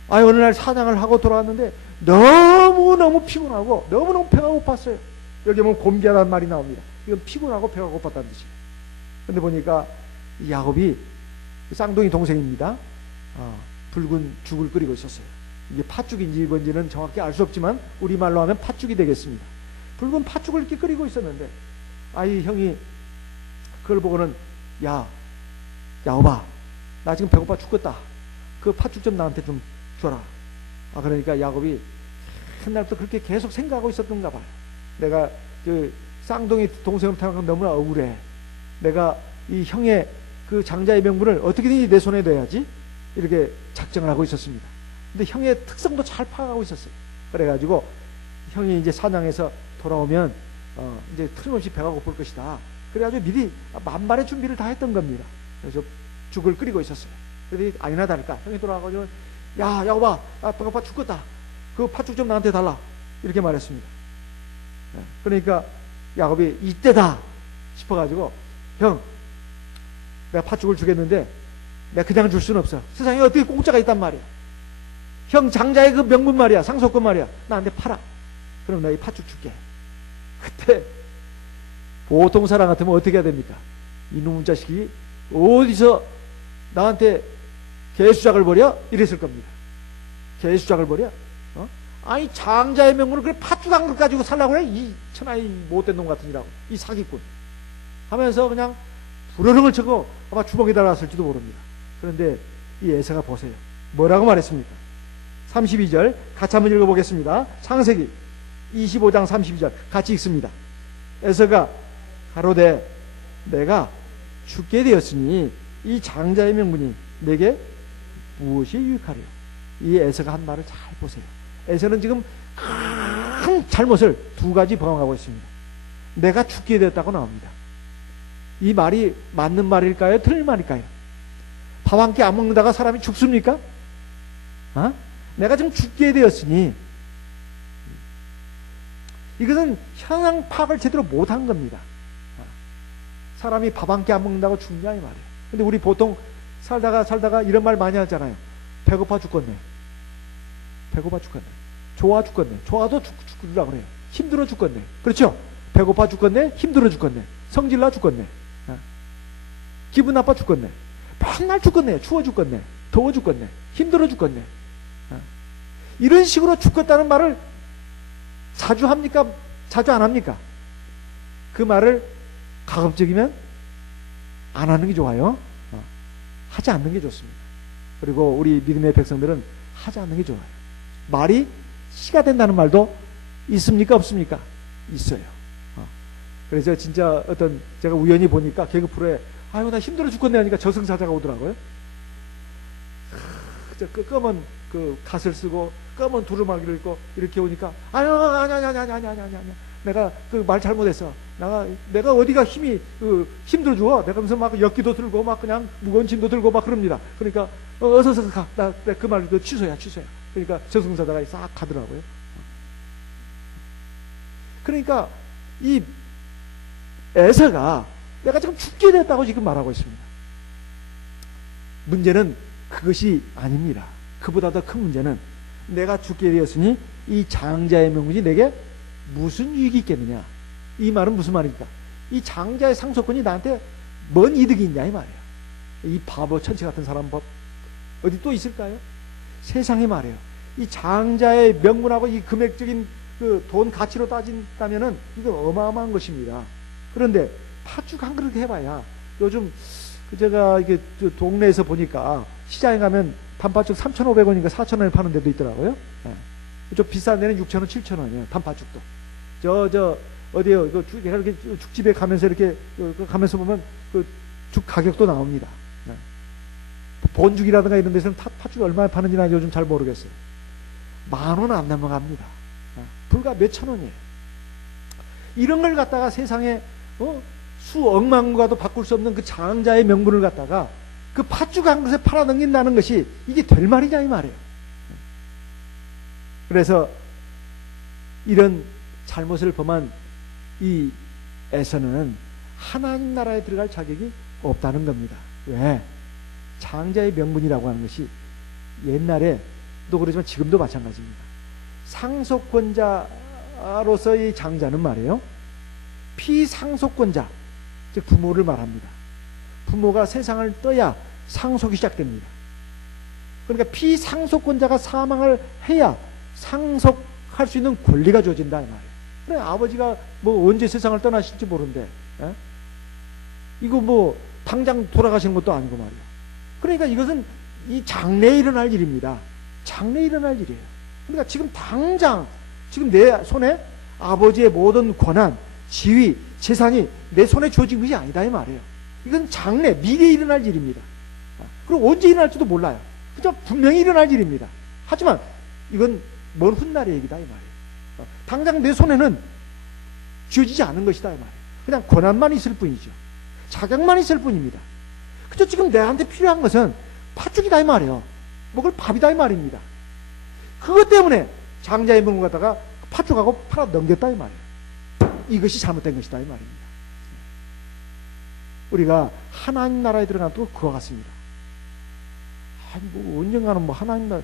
어느 날 사냥을 하고 돌아왔는데 너무너무 피곤하고 너무너무 배가 고팠어요. 여기 보면 곰기하다는 말이 나옵니다. 이건 피곤하고 배가 고팠다는 뜻이에요. 근데 보니까 이 야곱이 쌍둥이 동생입니다. 붉은 죽을 끓이고 있었어요. 이게 팥죽인지 뭔지는 정확히 알 수 없지만 우리말로 하면 팥죽이 되겠습니다. 붉은 팥죽을 이렇게 끓이고 있었는데 이 형이 그걸 보고는 야곱아, 나 지금 배고파 죽겠다. 그 팥죽 좀 나한테 좀 줘라. 그러니까 야곱이 옛날부터 그렇게 계속 생각하고 있었던가 봐요. 내가 그 쌍둥이 동생으로 태어난 건 너무나 억울해. 내가 이 형의 그 장자의 명분을 어떻게든지 내 손에 넣어야지. 이렇게 작정을 하고 있었습니다. 근데 형의 특성도 잘 파악하고 있었어요. 그래가지고 형이 이제 사냥해서 돌아오면 이제 틀림없이 배가 고플 것이다. 그래가지고 미리 만반의 준비를 다 했던 겁니다. 그래서 죽을 끓이고 있었어요. 그런데 아니나 다를까 형이 돌아와가지고 야곱아, 배고파 죽겠다. 그 팥죽 좀 나한테 달라. 이렇게 말했습니다. 그러니까 야곱이 이때다 싶어가지고 형, 내가 팥죽을 주겠는데 내가 그냥 줄 수는 없어. 세상에 어떻게 공짜가 있단 말이야. 형 장자의 그 명분 말이야, 상속권 말이야. 나한테 팔아. 그럼 내가 이 팥죽 줄게. 그때 보통 사람 같으면 어떻게 해야 됩니까? 이놈의 자식이 어디서 나한테 개수작을 벌여? 이랬을 겁니다. 개수작을 벌여? 아니 장자의 명분을 그래 팥죽 한 그릇 가지고 살라고 그래? 이 천하의 못된 놈 같으니라고. 이 사기꾼 하면서 그냥 부르릉을 쳐고 아마 주먹에 달았을지도 모릅니다. 그런데 이 에서가 보세요. 뭐라고 말했습니까? 32절 같이 한번 읽어보겠습니다. 창세기 25장 32절 같이 읽습니다. 에서가 가로되 내가 죽게 되었으니 이 장자의 명분이 내게 무엇이 유익하리요? 이 에서가 한 말을 잘 보세요. 에서는 지금 큰 잘못을 두 가지 범하고 있습니다. 내가 죽게 되었다고 나옵니다. 이 말이 맞는 말일까요? 틀린 말일까요? 밥 한 끼 안 먹는다가 사람이 죽습니까? 내가 지금 죽게 되었으니 이것은 현황 파악을 제대로 못한 겁니다. 사람이 밥 한 끼 안 먹는다고 죽냐 이 말이에요. 근데 우리 보통 살다가 이런 말 많이 하잖아요. 배고파 죽겠네. 배고파 죽겠네. 좋아 죽겠네. 좋아도 죽으려고 그래요. 힘들어 죽겠네. 그렇죠? 배고파 죽겠네. 힘들어 죽겠네. 성질나 죽겠네. 기분 나빠 죽겠네. 맨날 죽겠네. 추워 죽겠네. 더워 죽겠네. 힘들어 죽겠네. 이런 식으로 죽겠다는 말을 자주 합니까? 자주 안 합니까? 그 말을 가급적이면 안 하는 게 좋아요. 하지 않는 게 좋습니다. 그리고 우리 믿음의 백성들은 하지 않는 게 좋아요. 말이 씨가 된다는 말도 있습니까? 없습니까? 있어요. 그래서 진짜 제가 우연히 보니까 개그 프로에 나 힘들어 죽겠네 하니까 저승사자가 오더라고요. 그 검은 그 갓을 쓰고 검은 두루마기를 입고 이렇게 오니까 아니야 내가 그 말 잘못했어. 내가 어디가 힘들어 죽어. 내가 무슨 막 역기도 들고 막 그냥 무거운 짐도 들고 막 그럽니다. 그러니까 어서 가. 나 그 말 취소야. 그러니까 저승사자가 싹 가더라고요. 그러니까 이 에서가 내가 지금 죽게 됐다고 지금 말하고 있습니다. 문제는 그것이 아닙니다. 그보다 더 큰 문제는 내가 죽게 되었으니 이 장자의 명분이 내게 무슨 유익이 있겠느냐. 이 말은 무슨 말입니까? 이 장자의 상속권이 나한테 뭔 이득이 있냐 이 말이에요. 이 바보 천치 같은 사람 어디 또 있을까요? 세상에 말이에요. 이 장자의 명분하고 이 금액적인 그 돈 가치로 따진다면은 이거 어마어마한 것입니다. 그런데 팥죽 한 그릇 해봐야 요즘 제가 이게 동네에서 보니까 시장에 가면 단팥죽 3,500원인가 4,000원에 파는 데도 있더라고요. 좀 비싼 데는 6,000원, 7,000원이에요. 단팥죽도. 어디요? 이렇게 죽집에 가면서 이렇게 가면서 보면 그 죽 가격도 나옵니다. 본죽이라든가 이런 데서는 팥죽이 얼마에 파는지 난 요즘 잘 모르겠어요. 10,000원 안 넘어갑니다. 불과 몇천 원이에요. 이런 걸 갖다가 세상에 수억만과도 바꿀 수 없는 그 장자의 명분을 갖다가 그 팥죽 한 그릇에 팔아넘긴다는 것이 이게 될 말이냐 이 말이에요. 그래서 이런 잘못을 범한 이 에서는 하나님 나라에 들어갈 자격이 없다는 겁니다. 왜? 장자의 명분이라고 하는 것이 옛날에도 그러지만 지금도 마찬가지입니다. 상속권자로서의 장자는 말이에요, 피상속권자, 즉 부모를 말합니다. 부모가 세상을 떠야 상속이 시작됩니다. 그러니까 피상속권자가 사망을 해야 상속할 수 있는 권리가 주어진다 이 말이에요. 그래, 아버지가 뭐 언제 세상을 떠나실지 모르는데, 에? 이거 뭐 당장 돌아가시는 것도 아니고 말이에요. 그러니까 이것은 이 장래에 일어날 일입니다. 장래에 일어날 일이에요. 그러니까 지금 당장 지금 내 손에 아버지의 모든 권한, 지위, 재산이 내 손에 주어진 것이 아니다 이 말이에요. 이건 장래, 미래에 일어날 일입니다. 그리고 언제 일어날지도 몰라요. 그죠? 분명히 일어날 일입니다. 하지만 이건 먼 훗날의 얘기다 이 말이에요. 당장 내 손에는 쥐어지지 않은 것이다 이 말이에요. 그냥 권한만 있을 뿐이죠. 자격만 있을 뿐입니다. 그저 지금 내한테 필요한 것은 팥죽이다 이 말이에요. 먹을 밥이다 이 말입니다. 그것 때문에 장자의 명을 갖다가 팥죽하고 팔아 넘겼다 이 말이에요. 이것이 잘못된 것이다 이 말입니다. 우리가 하나님 나라에 들어가면 또 그와 같습니다. 아니 뭐 언젠가는 뭐 하나님 나라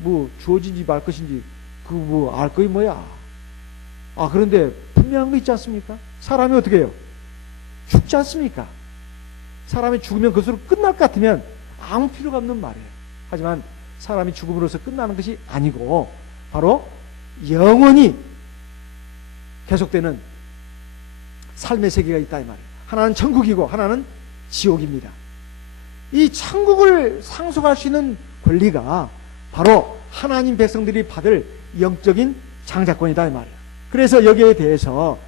뭐 주어진지 말 것인지 그 뭐 알 거이 뭐야. 아 그런데 분명한 거 있지 않습니까? 사람이 어떻게 해요? 죽지 않습니까? 사람이 죽으면 그것으로 끝날 것 같으면 아무 필요가 없는 말이에요. 하지만 사람이 죽음으로써 끝나는 것이 아니고 바로 영원히 계속되는 삶의 세계가 있다 이 말이에요. 하나는 천국이고 하나는 지옥입니다. 이 천국을 상속할 수 있는 권리가 바로 하나님 백성들이 받을 영적인 장자권이다 이 말이에요. 그래서 여기에 대해서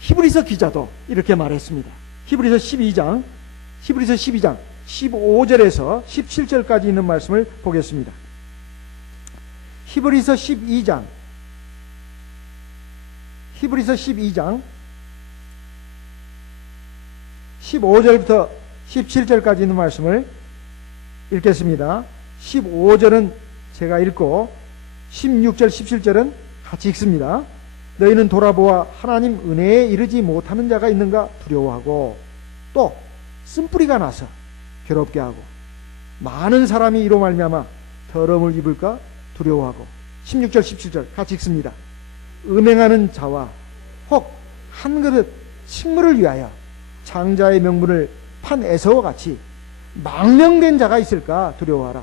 히브리서 기자도 이렇게 말했습니다. 히브리서 12장 15절에서 17절까지 있는 말씀을 보겠습니다. 히브리서 12장 15절부터 17절까지 있는 말씀을 읽겠습니다. 15절은 제가 읽고 16절 17절은 같이 읽습니다. 너희는 돌아보아 하나님 은혜에 이르지 못하는 자가 있는가 두려워하고 또 쓴뿌리가 나서 괴롭게 하고 많은 사람이 이로 말미암아 더러움을 입을까 두려워하고 16절 17절 같이 읽습니다. 음행하는 자와 혹 한 그릇 식물을 위하여 장자의 명분을 판 에서와 같이 망령된 자가 있을까 두려워하라.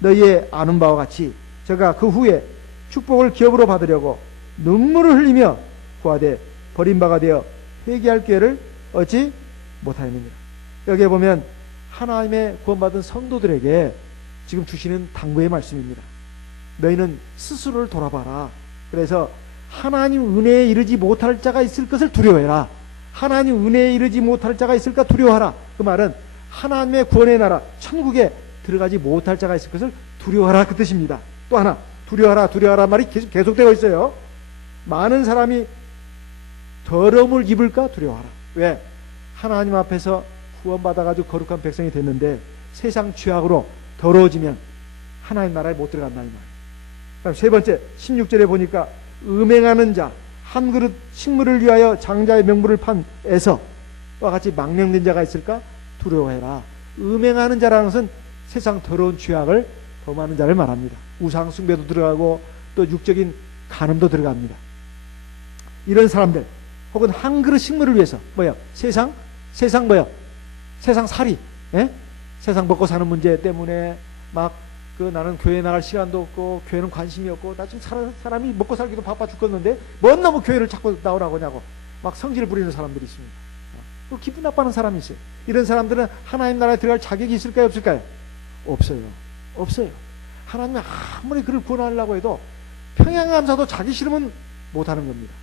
너희의 아는 바와 같이 저가 그 후에 축복을 기업으로 받으려고 눈물을 흘리며 구하되 버린 바가 되어 회개할 기회를 얻지 못하였느니라. 여기에 보면 하나님의 구원받은 성도들에게 지금 주시는 당부의 말씀입니다. 너희는 스스로를 돌아봐라. 그래서 하나님 은혜에 이르지 못할 자가 있을 것을 두려워해라. 하나님 은혜에 이르지 못할 자가 있을까 두려워하라. 그 말은 하나님의 구원의 나라 천국에 들어가지 못할 자가 있을 것을 두려워하라 그 뜻입니다. 또 하나 두려워하라 말이 계속되고 있어요. 많은 사람이 더러움을 입을까 두려워하라. 왜? 하나님 앞에서 구원받아가지고 거룩한 백성이 됐는데 세상 죄악으로 더러워지면 하나님 나라에 못 들어간다 이 말이에요. 그다음 세 번째 16절에 보니까 음행하는 자 한 그릇 식물을 위하여 장자의 명분을 판 에서와 같이 망령된 자가 있을까 두려워해라. 음행하는 자라는 것은 세상 더러운 죄악을 범하는 자를 말합니다. 우상 숭배도 들어가고 또 육적인 간음도 들어갑니다. 이런 사람들 혹은 한 그릇 식물을 위해서 세상 살이, 세상 먹고 사는 문제 때문에 나는 교회 나갈 시간도 없고 교회는 관심이 없고 나 지금 사람이 먹고 살기도 바빠 죽겠는데 뭔 놈의 교회를 자꾸 나오라고 하냐고 막 성질을 부리는 사람들이 있습니다. 또 기분 나빠하는 사람이 있어요. 이런 사람들은 하나님 나라에 들어갈 자격이 있을까요 없을까요? 없어요. 하나님이 아무리 그를 구원하려고 해도 평양감사도 자기 싫으면 못하는 겁니다.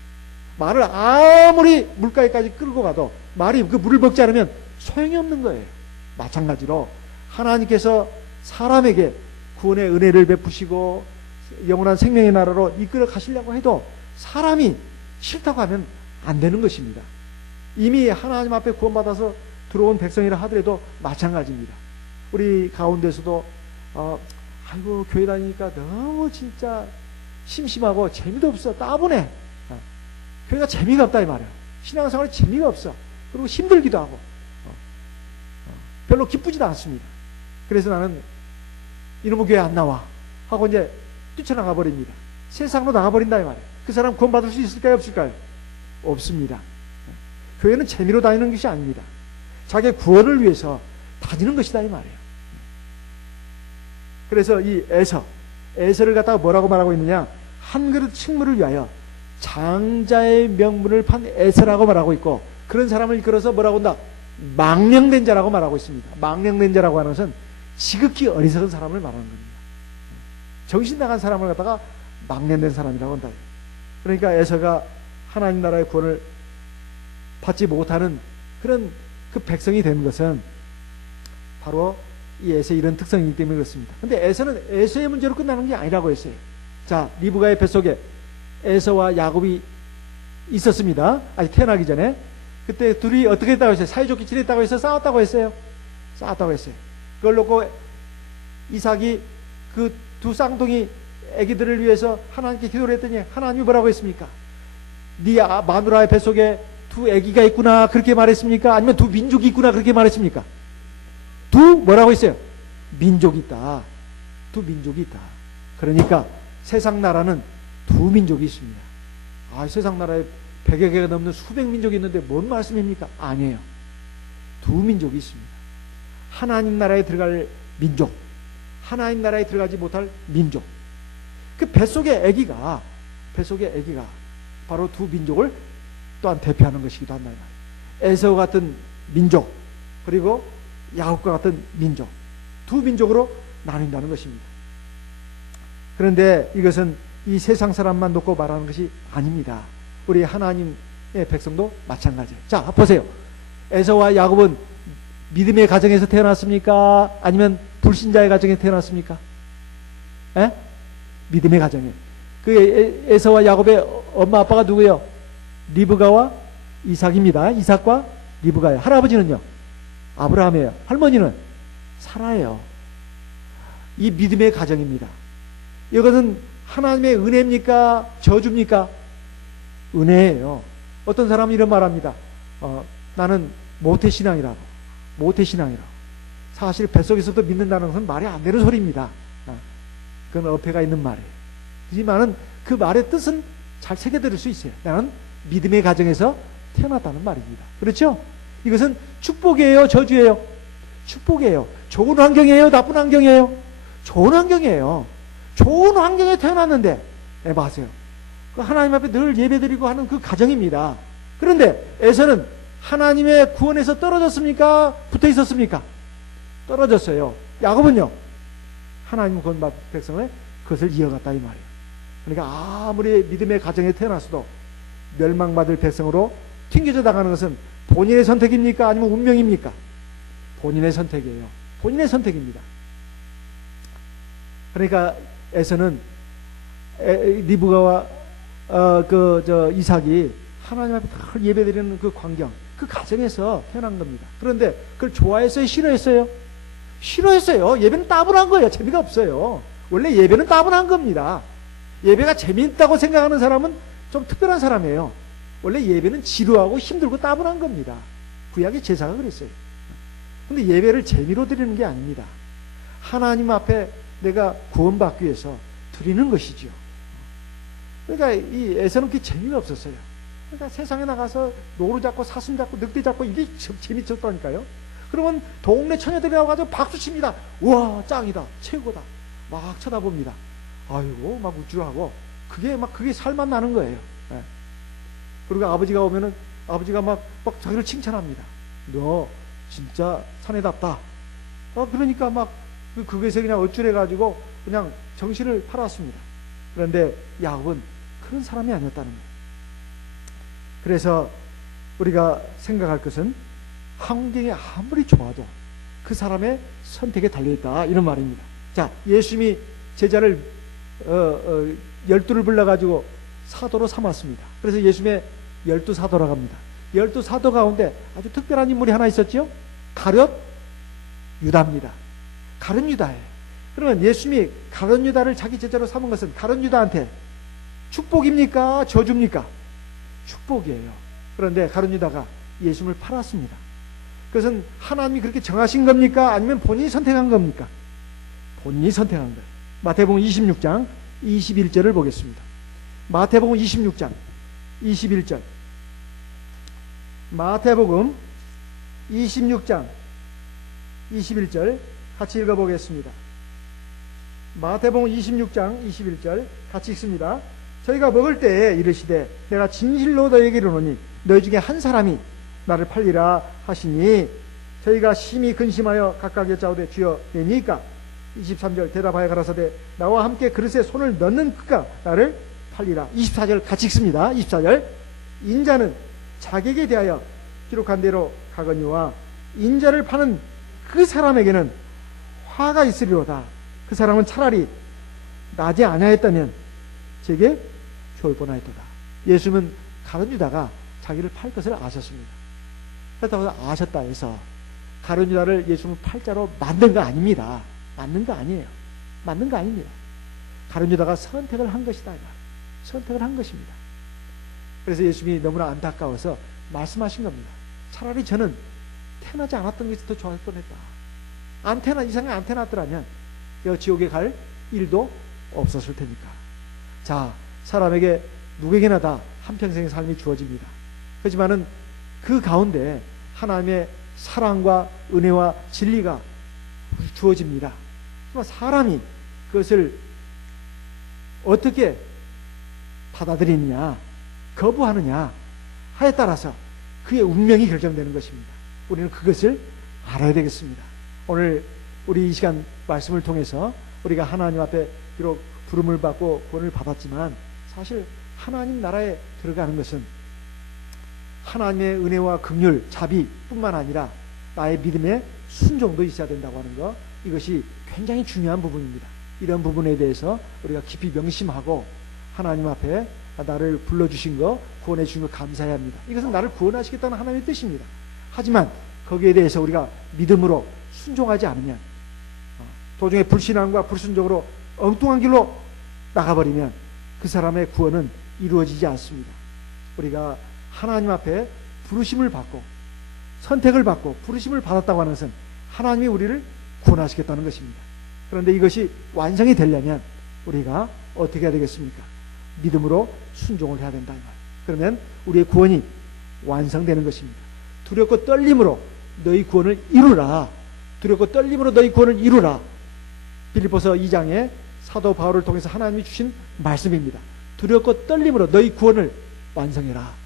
말을 아무리 물가에까지 끌고 가도 말이 그 물을 먹지 않으면 소용이 없는 거예요. 마찬가지로 하나님께서 사람에게 구원의 은혜를 베푸시고 영원한 생명의 나라로 이끌어 가시려고 해도 사람이 싫다고 하면 안 되는 것입니다. 이미 하나님 앞에 구원받아서 들어온 백성이라 하더라도 마찬가지입니다. 우리 가운데서도 아이고 교회 다니니까 너무 진짜 심심하고 재미도 없어 따분해. 교회가 재미가 없다 이 말이에요. 신앙생활에 재미가 없어. 그리고 힘들기도 하고 별로 기쁘지도 않습니다. 그래서 나는 이놈의 교회 안 나와 하고 이제 뛰쳐나가 버립니다. 세상으로 나가버린다 이 말이에요. 그 사람 구원받을 수 있을까요, 없을까요? 없습니다. 교회는 재미로 다니는 것이 아닙니다. 자기의 구원을 위해서 다니는 것이다 이 말이에요. 그래서 이 에서를 갖다가 뭐라고 말하고 있느냐, 한 그릇 식물을 위하여 장자의 명분을 판 에서라고 말하고 있고, 그런 사람을 이끌어서 뭐라고 한다? 망령된 자라고 말하고 있습니다. 망령된 자라고 하는 것은 지극히 어리석은 사람을 말하는 겁니다. 정신 나간 사람을 갖다가 망령된 사람이라고 한다. 그러니까 에서가 하나님 나라의 구원을 받지 못하는 그런 그 백성이 된 것은 바로 이 에서의 이런 특성이기 때문에 그렇습니다. 근데 에서는 에서의 문제로 끝나는 게 아니라고 했어요. 자, 리브가의 뱃속에 에서와 야곱이 있었습니다. 아직 태어나기 전에. 그때 둘이 어떻게 했다고 했어요? 사이좋게 지냈다고 했어요? 싸웠다고 했어요? 싸웠다고 했어요. 그걸 놓고 이삭이 그 두 쌍둥이 애기들을 위해서 하나님께 기도를 했더니 하나님이 뭐라고 했습니까? 네 마누라의 뱃속에 두 애기가 있구나 그렇게 말했습니까? 아니면 두 민족이 있구나 그렇게 말했습니까? 두 뭐라고 했어요? 민족이 있다. 두 민족이 있다. 그러니까 세상 나라는 두 민족이 있습니다. 아, 세상 나라에 100여 개가 넘는 수백 민족이 있는데 뭔 말씀입니까? 아니에요. 두 민족이 있습니다. 하나님 나라에 들어갈 민족, 하나님 나라에 들어가지 못할 민족. 그 뱃속의 아기가 바로 두 민족을 또한 대표하는 것이기도 한다. 에서 같은 민족, 그리고 야곱과 같은 민족, 두 민족으로 나뉜다는 것입니다. 그런데 이것은 이 세상 사람만 놓고 말하는 것이 아닙니다. 우리 하나님의 백성도 마찬가지예요. 자, 보세요. 에서와 야곱은 믿음의 가정에서 태어났습니까? 아니면 불신자의 가정에 태어났습니까? 에? 믿음의 가정에. 그 에서와 야곱의 엄마 아빠가 누구예요? 리브가와 이삭입니다. 이삭과 리브가예요. 할아버지는요? 아브라함이에요. 할머니는 사라예요. 이 믿음의 가정입니다. 이것은 하나님의 은혜입니까? 저주입니까? 은혜예요. 어떤 사람은 이런 말합니다. 나는 모태신앙이라고. 모태신앙이라고. 사실 뱃속에서도 믿는다는 것은 말이 안 되는 소리입니다. 그건 어폐가 있는 말이에요. 하지만은 그 말의 뜻은 잘 새겨들을 수 있어요. 나는 믿음의 가정에서 태어났다는 말입니다. 그렇죠? 이것은 축복이에요? 저주예요? 축복이에요. 좋은 환경이에요? 나쁜 환경이에요? 좋은 환경이에요. 좋은 환경에 태어났는데, 봐세요. 그 하나님 앞에 늘 예배드리고 하는 그 가정입니다. 그런데 에서는 하나님의 구원에서 떨어졌습니까? 붙어 있었습니까? 떨어졌어요. 야곱은요? 하나님 구원받은 백성을 그것을 이어갔다 이 말이에요. 그러니까 아무리 믿음의 가정에 태어났어도 멸망받을 백성으로 튕겨져 나가는 것은 본인의 선택입니까? 아니면 운명입니까? 본인의 선택이에요. 본인의 선택입니다. 그러니까 에서는 리브가와 이삭이 하나님 앞에 늘 예배드리는 그 광경, 그 가정에서 태어난 겁니다. 그런데 그걸 좋아했어요? 싫어했어요? 싫어했어요. 예배는 따분한 거예요. 재미가 없어요. 원래 예배는 따분한 겁니다. 예배가 재미있다고 생각하는 사람은 좀 특별한 사람이에요. 원래 예배는 지루하고 힘들고 따분한 겁니다. 구약의 제사가 그랬어요. 근데 예배를 재미로 드리는 게 아닙니다. 하나님 앞에 내가 구원받기 위해서 드리는 것이죠. 그러니까 이 에서는 그게 재미가 없었어요. 그러니까 세상에 나가서 노루 잡고 사슴 잡고 늑대 잡고 이게 재미쳤다니까요. 그러면 동네 처녀들이 나와가지고 박수 칩니다. 우와, 짱이다, 최고다. 막 쳐다봅니다. 아이고, 막 우쭐하고 그게 살만 나는 거예요. 예. 그리고 아버지가 오면은 아버지가 막 자기를 칭찬합니다. 너 진짜 사내답다. 그러니까 막 그것에 그냥 어쭐해가지고 그냥 정신을 팔았습니다. 그런데 야곱은 그런 사람이 아니었다는 거예요. 그래서 우리가 생각할 것은 환경이 아무리 좋아도 그 사람의 선택에 달려있다 이런 말입니다. 자, 예수님이 제자를 12를 불러가지고 사도로 삼았습니다. 그래서 예수님의 12사도라고 합니다. 12사도 가운데 아주 특별한 인물이 하나 있었죠. 가룟 유다입니다. 가룟 유다예요. 그러면 예수님이 가룟 유다를 자기 제자로 삼은 것은 가룟 유다한테 축복입니까? 저주입니까? 축복이에요. 그런데 가룟 유다가 예수님을 팔았습니다. 그것은 하나님이 그렇게 정하신 겁니까? 아니면 본인이 선택한 겁니까? 본인이 선택한 거예요. 마태복음 26장 21절을 보겠습니다. 마태복음 26장 21절. 마태복음 26장 21절 같이 읽어보겠습니다. 마태복음 26장 21절 같이 읽습니다. 저희가 먹을 때에 이르시되 내가 진실로 너에게 이르노니 너희 중에 한 사람이 나를 팔리라 하시니 저희가 심히 근심하여 각각 여짜오되 주여 내니까 23절 대답하여 가라사대 나와 함께 그릇에 손을 넣는 그가 나를 팔리라. 24절 같이 읽습니다. 24절 인자는 자객에 대하여 기록한 대로 가거니와 인자를 파는 그 사람에게는 화가 있으리로다. 그 사람은 차라리 나지 아니하였다면 제게 좋을 뻔하였도다. 예수님은 가룟 유다가 자기를 팔 것을 아셨습니다. 그렇다고 아셨다 해서 가룟 유다를 예수님은 팔자로 만든 거 아닙니다. 맞는 거 아니에요. 맞는 거 아닙니다. 가룟 유다가 선택을 한 것이다. 선택을 한 것입니다. 그래서 예수님이 너무나 안타까워서 말씀하신 겁니다. 차라리 저는 태어나지 않았던 것이 더 좋을 뻔했다. 이상하게 안 태어났더라면 지옥에 갈 일도 없었을 테니까. 자, 사람에게 누구에게나 다 한평생의 삶이 주어집니다. 하지만은 그 가운데 하나님의 사랑과 은혜와 진리가 주어집니다. 하지만 사람이 그것을 어떻게 받아들이느냐, 거부하느냐 하에 따라서 그의 운명이 결정되는 것입니다. 우리는 그것을 알아야 되겠습니다. 오늘 우리 이 시간 말씀을 통해서 우리가 하나님 앞에 비록 부름을 받고 구원을 받았지만 사실 하나님 나라에 들어가는 것은 하나님의 은혜와 긍휼, 자비뿐만 아니라 나의 믿음의 순종도 있어야 된다고 하는 것, 이것이 굉장히 중요한 부분입니다. 이런 부분에 대해서 우리가 깊이 명심하고 하나님 앞에 나를 불러주신 거, 구원해 주신 거 감사해야 합니다. 이것은 나를 구원하시겠다는 하나님의 뜻입니다. 하지만 거기에 대해서 우리가 믿음으로 순종하지 않으면, 도중에 불신앙과 불순종으로 엉뚱한 길로 나가버리면 그 사람의 구원은 이루어지지 않습니다. 우리가 하나님 앞에 부르심을 받고 선택을 받고 부르심을 받았다고 하는 것은 하나님이 우리를 구원하시겠다는 것입니다. 그런데 이것이 완성이 되려면 우리가 어떻게 해야 되겠습니까? 믿음으로 순종을 해야 된다. 그러면 우리의 구원이 완성되는 것입니다. 두렵고 떨림으로 너희 구원을 이루라. 두렵고 떨림으로 너희 구원을 이루라. 빌립보서 2장에 사도 바울을 통해서 하나님이 주신 말씀입니다. 두렵고 떨림으로 너희 구원을 완성해라.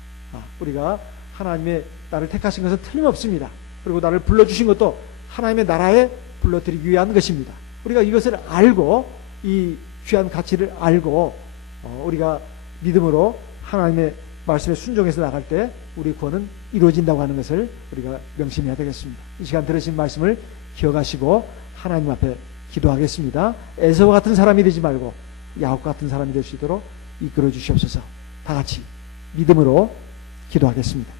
우리가 하나님의 나를 택하신 것은 틀림없습니다. 그리고 나를 불러주신 것도 하나님의 나라에 불러드리기 위한 것입니다. 우리가 이것을 알고 이 귀한 가치를 알고 우리가 믿음으로 하나님의 말씀에 순종해서 나갈 때 우리 구원은 이루어진다고 하는 것을 우리가 명심해야 되겠습니다. 이 시간 들으신 말씀을 기억하시고 하나님 앞에 기도하겠습니다. 에서와 같은 사람이 되지 말고 야곱 같은 사람이 될 수 있도록 이끌어 주시옵소서. 다 같이 믿음으로 기도하겠습니다.